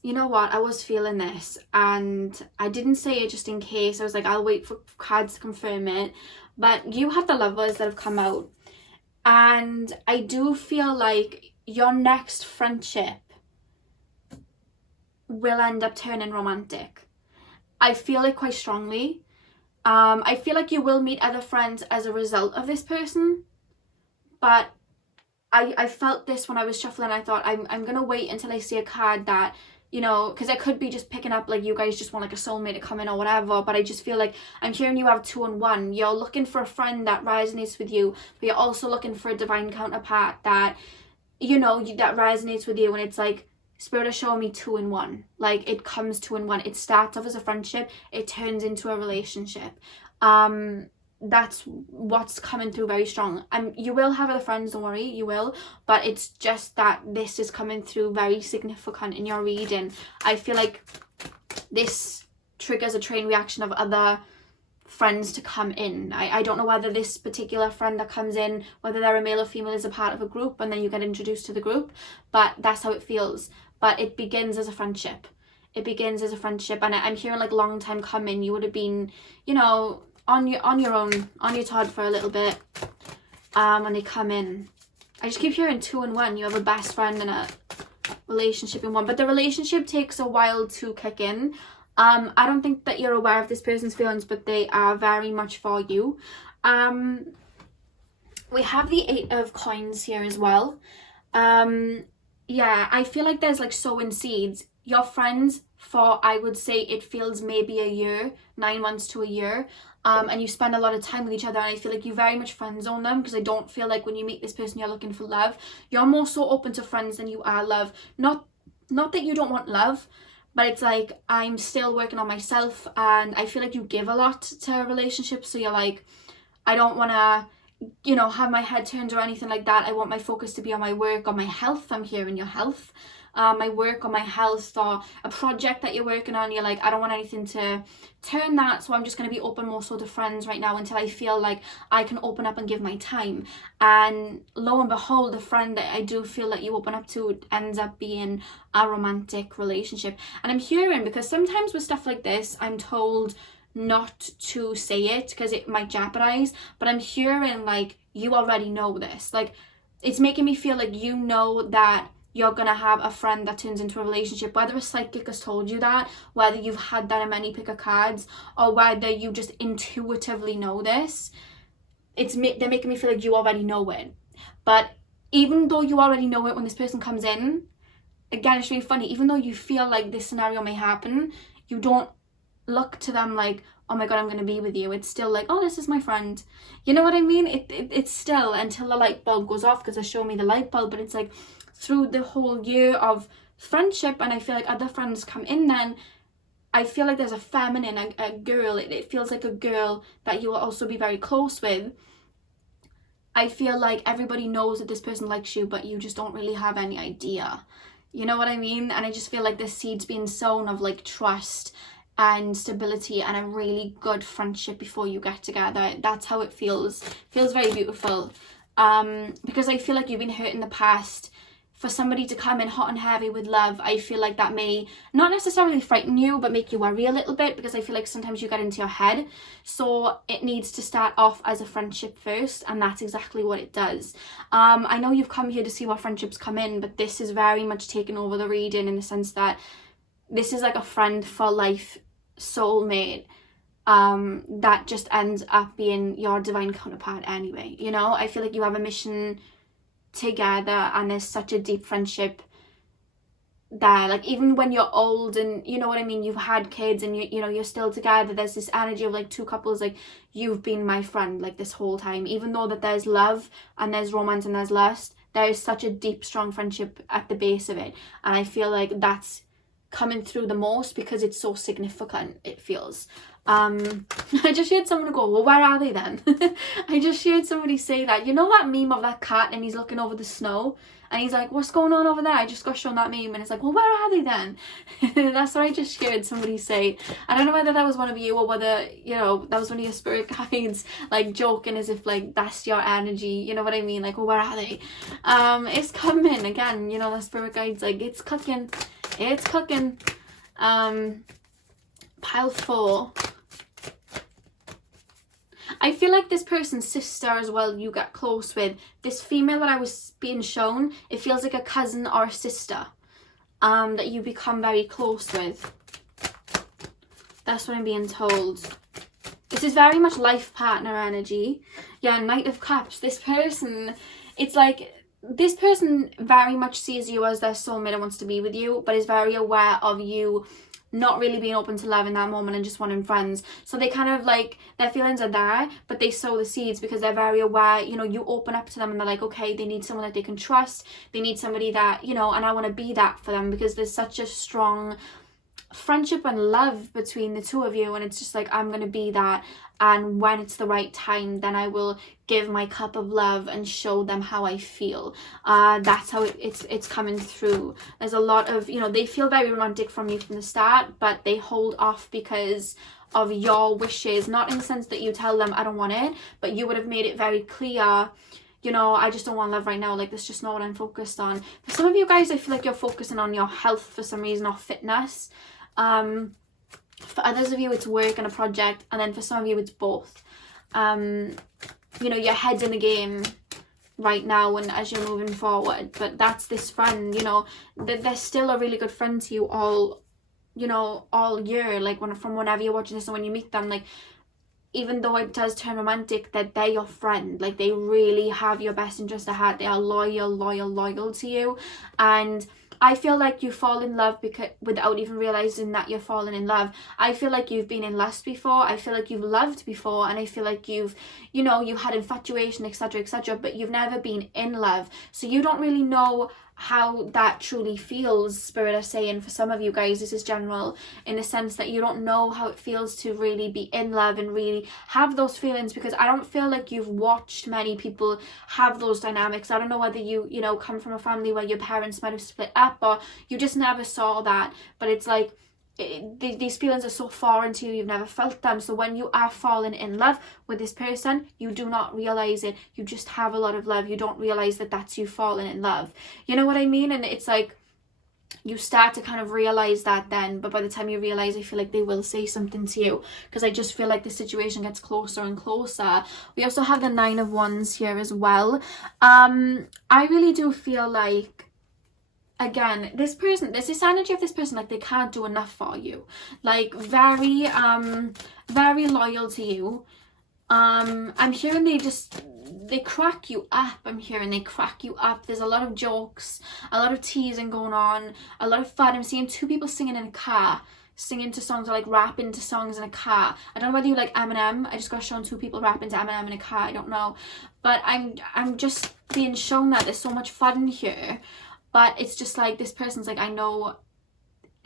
You know what, I was feeling this and I didn't say it just in case. I was like, I'll wait for cards to confirm it. But you have the lovers that have come out, and I do feel like your next friendship will end up turning romantic. I feel it quite strongly. I feel like you will meet other friends as a result of this person, but I felt this when I was shuffling. I thought I'm gonna wait until I see a card that, you know, because I could be just picking up like you guys just want like a soulmate to come in or whatever, but I just feel like I'm hearing you have 2 and 1. You're looking for a friend that resonates with you, but you're also looking for a divine counterpart that, you know, that resonates with you. And it's like, Spirit is showing me 2 and 1. Like it comes 2 and 1. It starts off as a friendship, it turns into a relationship. That's what's coming through very strong. You will have other friends, don't worry, you will, but it's just that this is coming through very significant in your reading. I feel like this triggers a chain reaction of other friends to come in. I don't know whether this particular friend that comes in, whether they're a male or female, is a part of a group and then you get introduced to the group, but that's how it feels. But it begins as a friendship. It begins as a friendship, and I'm hearing like long time coming. You would have been, you know, on your own, on your Todd for a little bit when they come in. I just keep hearing 2 and 1. You have a best friend and a relationship in one, but the relationship takes a while to kick in. I don't think that you're aware of this person's feelings, but they are very much for you. We have the 8 of coins here as well. Yeah, I feel like there's like sowing seeds. Your friends for, I would say it feels maybe a year, 9 months to a year. And you spend a lot of time with each other, and I feel like you very much friend zone them, because I don't feel like when you meet this person you're looking for love. You're more so open to friends than you are love. Not that you don't want love, but it's like, I'm still working on myself, and I feel like you give a lot to relationships, so you're like, I don't want to, you know, have my head turned or anything like that. I want my focus to be on my work, on my health. I'm hearing your health. My work, on my health, or a project that you're working on. You're like, I don't want anything to turn that, so I'm just going to be open more so to friends right now until I feel like I can open up and give my time. And lo and behold, the friend that I do feel that you open up to ends up being a romantic relationship. And I'm hearing, because sometimes with stuff like this I'm told not to say it because it might jeopardize, but I'm hearing like you already know this. Like it's making me feel like you know that you're gonna have a friend that turns into a relationship, whether a psychic has told you that, whether you've had that in many pick of cards, or whether you just intuitively know this. They're making me feel like you already know it. But even though you already know it, when this person comes in, again, it's really funny, even though you feel like this scenario may happen, you don't look to them like, oh my god, I'm going to be with you. It's still like, oh, this is my friend. You know what I mean? It's still until the light bulb goes off, because they show me the light bulb, but it's like through the whole year of friendship, and I feel like other friends come in, then I feel like there's a feminine, a girl, it feels like a girl that you will also be very close with. I feel like everybody knows that this person likes you, but you just don't really have any idea. You know what I mean? And I just feel like this seed's being sown of like trust and stability and a really good friendship before you get together. That's how it feels. Feels very beautiful. Because I feel like you've been hurt in the past. For somebody to come in hot and heavy with love, I feel like that may not necessarily frighten you, but make you worry a little bit, because I feel like sometimes you get into your head. So it needs to start off as a friendship first, and that's exactly what it does. I know you've come here to see what friendships come in, but this is very much taken over the reading, in the sense that this is like a friend for life, soulmate, that just ends up being your divine counterpart anyway. You know, I feel like you have a mission together, and there's such a deep friendship there. Like, even when you're old and, you know what I mean, you've had kids and you know you're still together, there's this energy of like two couples, like, you've been my friend like this whole time. Even though that there's love and there's romance and there's lust, there is such a deep, strong friendship at the base of it, and I feel like that's coming through the most because it's so significant, it feels. I just heard someone go, well, where are they then? I just heard somebody say that. You know that meme of that cat and he's looking over the snow and he's like, what's going on over there? I just got shown that meme, and it's like, well, where are they then? That's what I just heard somebody say. I don't know whether that was one of you, or whether, you know, that was one of your spirit guides, like, joking as if like that's your energy, you know what I mean? Like, well, where are they? It's coming again, you know, the spirit guides, like, it's cooking. It's cooking. Pile 4. I feel like this person's sister as well, you get close with. This female that I was being shown, it feels like a cousin or a sister that you become very close with. That's what I'm being told. This is very much life partner energy. Yeah, Knight of Cups. This person, it's like, this person very much sees you as their soulmate and wants to be with you, but is very aware of you not really being open to love in that moment and just wanting friends. So they kind of like, their feelings are there, but they sow the seeds because they're very aware, you know, you open up to them and they're like, okay, they need someone that they can trust. They need somebody that, you know, and I want to be that for them, because there's such a strong friendship and love between the two of you, and it's just like, I'm going to be that. And when it's the right time, then I will give my cup of love and show them how I feel. That's how it's coming through. There's a lot of, you know, they feel very romantic from you from the start, but they hold off because of your wishes. Not in the sense that you tell them, I don't want it, but you would have made it very clear, you know, I just don't want love right now. Like, that's just not what I'm focused on. For some of you guys, I feel like you're focusing on your health for some reason, or fitness. For others of you, it's work and a project, and then for some of you, it's both. You know, your head's in the game right now and as you're moving forward, but that's this friend, you know, they're still a really good friend to you all, you know, all year, like, from whenever you're watching this and when you meet them, like, even though it does turn romantic, that they're your friend. Like, they really have your best interest at heart. They are loyal to you, and I feel like you fall in love because without even realizing that you're falling in love. I feel like you've been in lust before. I feel like you've loved before, and I feel like you've, you know, you've had infatuation, etc., but you've never been in love. So you don't really know how that truly feels. Spirit are saying, for some of you guys, this is general, in the sense that you don't know how it feels to really be in love and really have those feelings, because I don't feel like you've watched many people have those dynamics. I don't know whether you know, come from a family where your parents might have split up, or you just never saw that, but it's like, these feelings are so foreign to you, you've never felt them. So when you are falling in love with this person, you do not realize it. You just have a lot of love. You don't realize that that's you falling in love. You know what I mean? And it's like, you start to kind of realize that then, but by the time you realize, I feel like they will say something to you, because I just feel like the situation gets closer and closer. We also have the 9 of Wands here as well. I really do feel like, again, this person, there's this energy of this person, like, they can't do enough for you, like, very loyal to you. I'm hearing they crack you up. I'm hearing they crack you up. There's a lot of jokes, a lot of teasing going on, a lot of fun. I'm seeing two people singing in a car, singing to songs, or like rapping to songs in a car. I don't know whether you like Eminem. I just got shown two people rapping to Eminem in a car. I don't know, but I'm just being shown that there's so much fun here. But it's just like, this person's like, I know,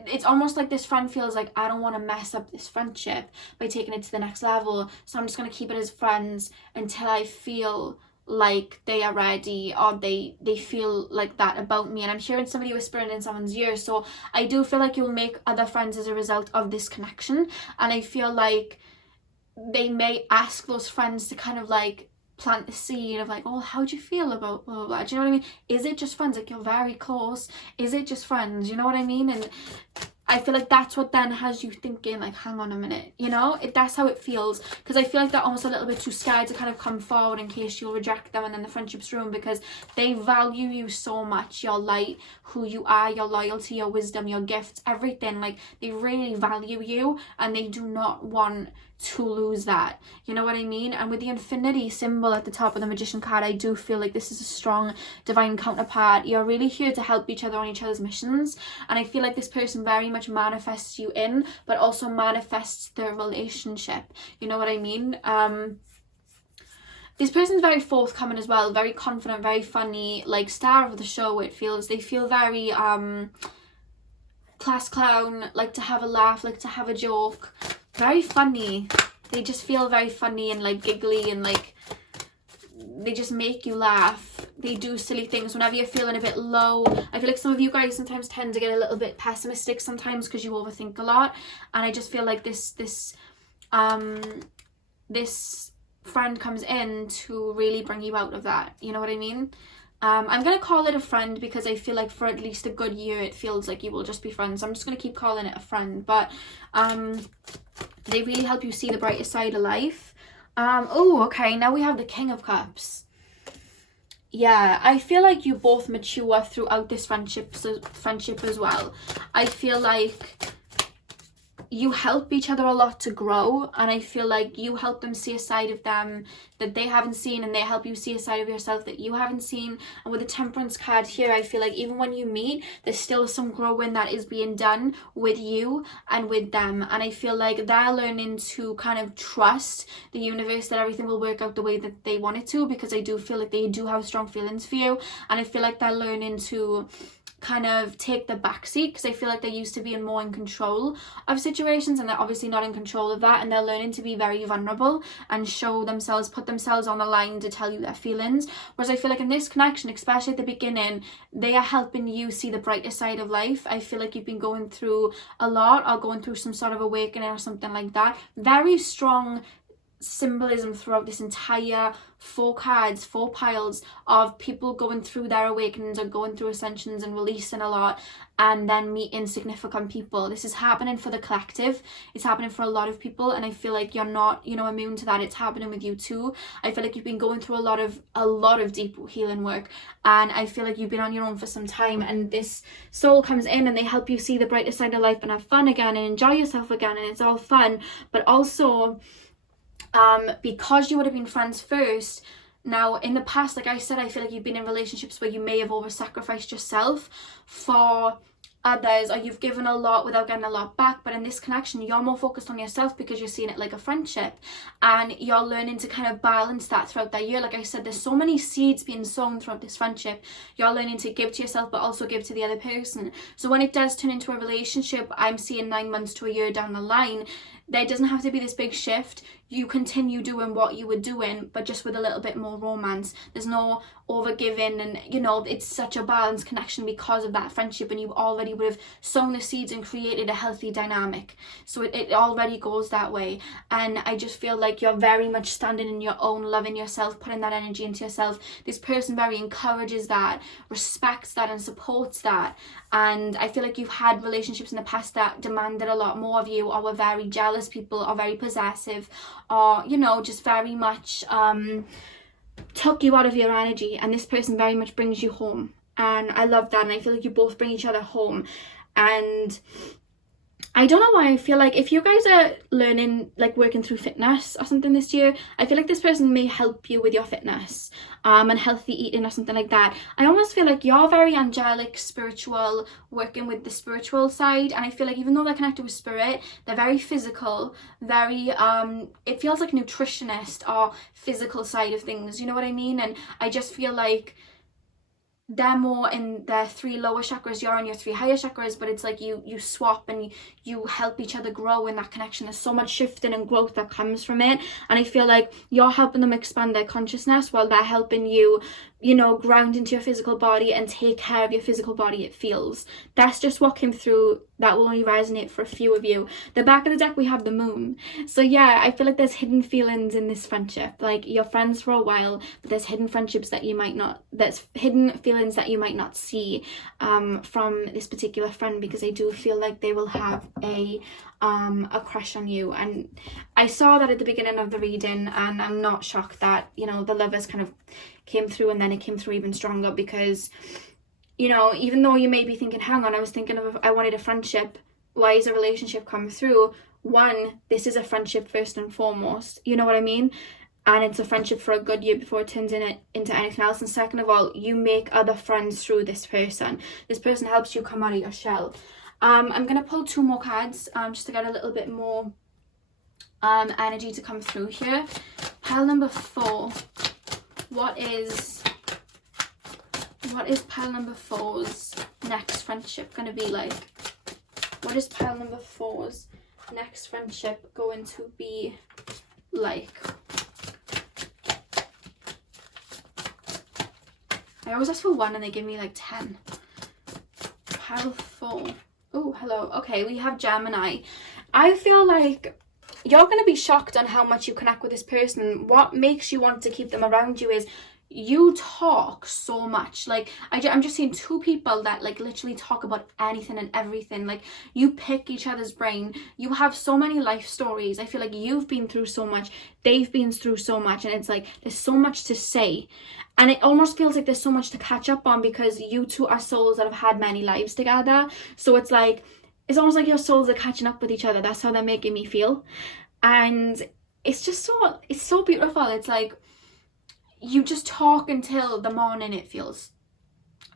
it's almost like this friend feels like, I don't want to mess up this friendship by taking it to the next level, so I'm just going to keep it as friends until I feel like they are ready, or they feel like that about me. And I'm hearing somebody whispering in someone's ear, so I do feel like you'll make other friends as a result of this connection. And I feel like they may ask those friends to kind of like plant the seed of like, oh, how do you feel about blah, blah, blah. Do you know what I mean? Is it just friends? Like, you're very close. Is it just friends? You know what I mean? And I feel like that's what then has you thinking like, hang on a minute, you know, that's how it feels. Because I feel like they're almost a little bit too scared to kind of come forward in case you'll reject them and then the friendship's ruined, because they value you so much, your light, who you are, your loyalty, your wisdom, your gifts, everything. Like, they really value you and they do not want to lose that, you know what I mean? And with the infinity symbol at the top of the magician card, I do feel like this is a strong divine counterpart. You're really here to help each other on each other's missions, and I feel like this person very much manifests you in, but also manifests their relationship, you know what I mean? This person's very forthcoming as well, very confident, very funny, like star of the show. It feels, they feel very class clown, like to have a laugh, like to have a joke, very funny. They just feel very funny and like giggly, and like they just make you laugh. They do silly things whenever you're feeling a bit low. I feel like some of you guys sometimes tend to get a little bit pessimistic sometimes because you overthink a lot, and I just feel like this friend comes in to really bring you out of that, you know what I mean? I'm gonna call it a friend because I feel like for at least a good year it feels like you will just be friends. I'm just gonna keep calling it a friend, but they really help you see the brighter side of life. Oh, okay, now we have the King of Cups. Yeah, I feel like you both mature throughout this friendship as well. I feel like you help each other a lot to grow, and I feel like you help them see a side of them that they haven't seen, and they help you see a side of yourself that you haven't seen. And with the Temperance card here, I feel like even when you meet, there's still some growing that is being done with you and with them, and I feel like they're learning to kind of trust the universe that everything will work out the way that they want it to, because I do feel like they do have strong feelings for you, and I feel like they're learning to kind of take the backseat, because I feel like they used to be more in control of situations, and they're obviously not in control of that, and they're learning to be very vulnerable and show themselves, put themselves on the line to tell you their feelings. Whereas I feel like in this connection, especially at the beginning, they are helping you see the brighter side of life. I feel like you've been going through a lot, or going through some sort of awakening or something like that. Very strong symbolism throughout this entire 4 cards, 4 piles of people going through their awakenings or going through ascensions and releasing a lot, and then meeting significant people. This is happening for the collective. It's happening for a lot of people, and I feel like you're not, you know, immune to that. It's happening with you too. I feel like you've been going through a lot of deep healing work, and I feel like you've been on your own for some time, and this soul comes in and they help you see the brighter side of life and have fun again and enjoy yourself again, and it's all fun. But also because you would have been friends first, now in the past, like I said, I feel like you've been in relationships where you may have over-sacrificed yourself for others, or you've given a lot without getting a lot back. But in this connection, you're more focused on yourself because you're seeing it like a friendship, and you're learning to kind of balance that throughout that year. Like I said, there's so many seeds being sown throughout this friendship. You're learning to give to yourself but also give to the other person. So when it does turn into a relationship, I'm seeing 9 months to a year down the line, there doesn't have to be this big shift. You continue doing what you were doing, but just with a little bit more romance. There's no overgiving, and you know, it's such a balanced connection because of that friendship, and you already would have sown the seeds and created a healthy dynamic. So it already goes that way, and I just feel like you're very much standing in your own, loving yourself, putting that energy into yourself. This person very encourages that, respects that, and supports that. And I feel like you've had relationships in the past that demanded a lot more of you, or were very jealous people, or very possessive, or you know, just very much took you out of your energy, and this person very much brings you home. And I love that, and I feel like you both bring each other home. And I don't know why I feel like if you guys are learning, like working through fitness or something this year, I feel like this person may help you with your fitness and healthy eating or something like that. I almost feel like you're very angelic, spiritual, working with the spiritual side, and I feel like even though they're connected with spirit, they're very physical, very it feels like nutritionist or physical side of things, you know what I mean? And I just feel like they're more in their 3 lower chakras, you're in your 3 higher chakras, but it's like you swap and you help each other grow in that connection. There's so much shifting and growth that comes from it, and I feel like you're helping them expand their consciousness while they're helping you, you know, ground into your physical body and take care of your physical body. It feels that's just what came through. That will only resonate for a few of you. The back of the deck, we have the moon. So yeah, I feel like there's hidden feelings in this friendship. Like, you're friends for a while, but there's hidden friendships that you might not, there's hidden feelings that you might not see from this particular friend, because I do feel like they will have a crush on you. And I saw that at the beginning of the reading, and I'm not shocked that, you know, the lovers kind of came through, and then it came through even stronger, because, you know, even though you may be thinking, hang on, I was thinking of, I wanted a friendship, why is a relationship come through? One, this is a friendship first and foremost, you know what I mean? And it's a friendship for a good year before it turns into anything else. And second of all, you make other friends through this person. This person helps you come out of your shell. I'm going to pull 2 more cards just to get a little bit more energy to come through here. Pile number 4. What is pile number 4's next friendship going to be like? What is pile number 4's next friendship going to be like? I always ask for 1 and they give me like 10. Pile 4. Oh, hello. Okay, we have Gemini. I feel like you're going to be shocked on how much you connect with this person. What makes you want to keep them around you is you talk so much. Like, I'm just seeing 2 people that like literally talk about anything and everything. Like, you pick each other's brain. You have so many life stories. I feel like you've been through so much, they've been through so much, and it's like there's so much to say, and it almost feels like there's so much to catch up on, because you 2 are souls that have had many lives together. So it's like, it's almost like your souls are catching up with each other. That's how they're making me feel. And it's just so, it's so beautiful. It's like you just talk until the morning, it feels.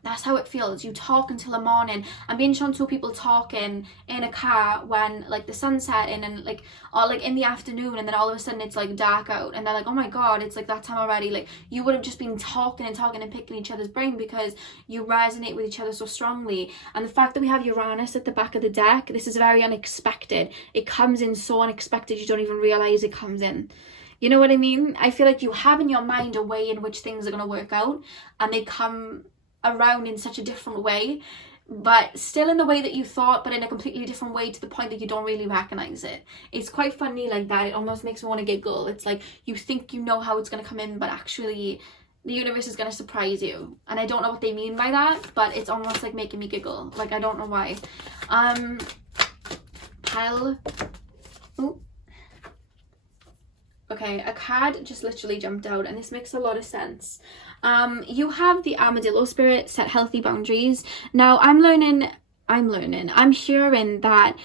That's how it feels. You talk until the morning. I'm being shown 2 people talking in a car when like the sun's setting, and like, or like in the afternoon, and then all of a sudden it's like dark out, and they're like, oh my god, it's like that time already. Like, you would have just been talking and talking and picking each other's brain because you resonate with each other so strongly. And the fact that we have Uranus at the back of the deck, this is very unexpected. It comes in so unexpected, you don't even realize it comes in. You know what I mean? I feel like you have in your mind a way in which things are going to work out, and they come around in such a different way, but still in the way that you thought, but in a completely different way, to the point that you don't really recognize it. It's quite funny like that. It almost makes me want to giggle. It's like you think you know how it's going to come in, but actually the universe is going to surprise you. And I don't know what they mean by that, but it's almost like making me giggle. Like, I don't know why. Pile. Ooh. Okay, a card just literally jumped out, and this makes a lot of sense. You have the Armadillo spirit, set healthy boundaries. Now, I'm hearing that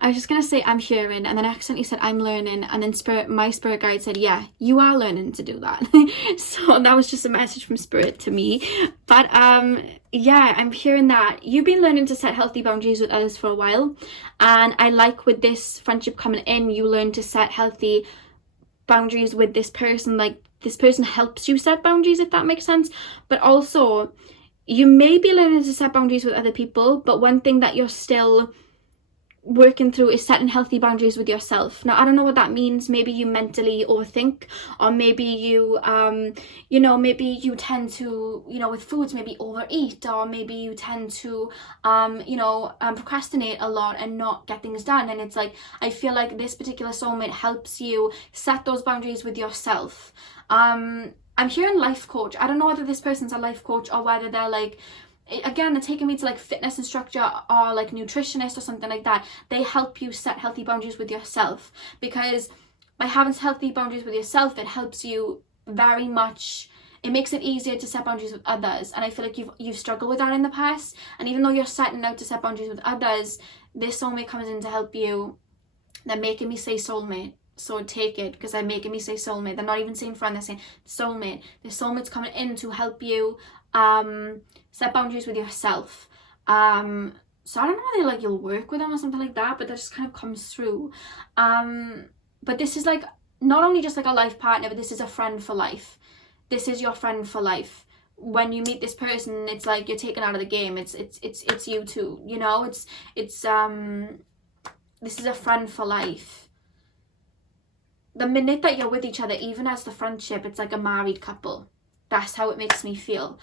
I was just gonna say I'm hearing, and then I accidentally said I'm learning, and then my spirit guide said, yeah, you are learning to do that. So that was just a message from spirit to me. But yeah, I'm hearing that you've been learning to set healthy boundaries with others for a while, and I like with this friendship coming in, you learn to set healthy boundaries with this person. Like, this person helps you set boundaries, if that makes sense. But also, you may be learning to set boundaries with other people, but one thing that you're still working through is setting healthy boundaries with yourself. Now, I don't know what that means. Maybe you mentally overthink, or maybe you maybe you tend to, with foods, maybe overeat, or maybe you tend to procrastinate a lot and not get things done. And it's like, I feel like this particular soulmate helps you set those boundaries with yourself. I'm hearing life coach. I don't know whether this person's a life coach or whether they're like, again, they're taking me to like fitness instructor or like nutritionist or something like that. They help you set healthy boundaries with yourself, because by having healthy boundaries with yourself, it helps you very much, it makes it easier to set boundaries with others. And I feel like you've struggled with that in the past, and even though you're setting out to set boundaries with others, this soulmate comes in to help you. They're making me say soulmate, so take it, because they're making me say soulmate. They're not even saying friend, they're saying soulmate. The soulmate's coming in to help you set boundaries with yourself. So I don't know whether like you'll work with them or something like that, but that just kind of comes through. But this is like not only just like a life partner, but this is a friend for life. This is your friend for life. When you meet this person, it's like you're taken out of the game. It's you two, you know. This is a friend for life. The minute that you're with each other, even as the friendship, it's like a married couple. That's how it makes me feel.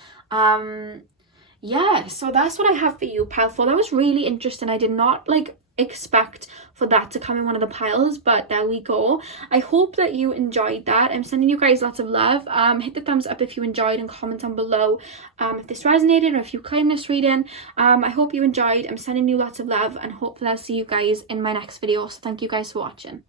Yeah, so that's what I have for you, pile 4. That was really interesting. I did not like expect for that to come in one of the piles, but there we go. I hope that you enjoyed that. I'm sending you guys lots of love. Hit the thumbs up if you enjoyed, and comment down below if this resonated or if you claim this reading. I hope you enjoyed. I'm sending you lots of love, and hopefully I'll see you guys in my next video. So thank you guys for watching.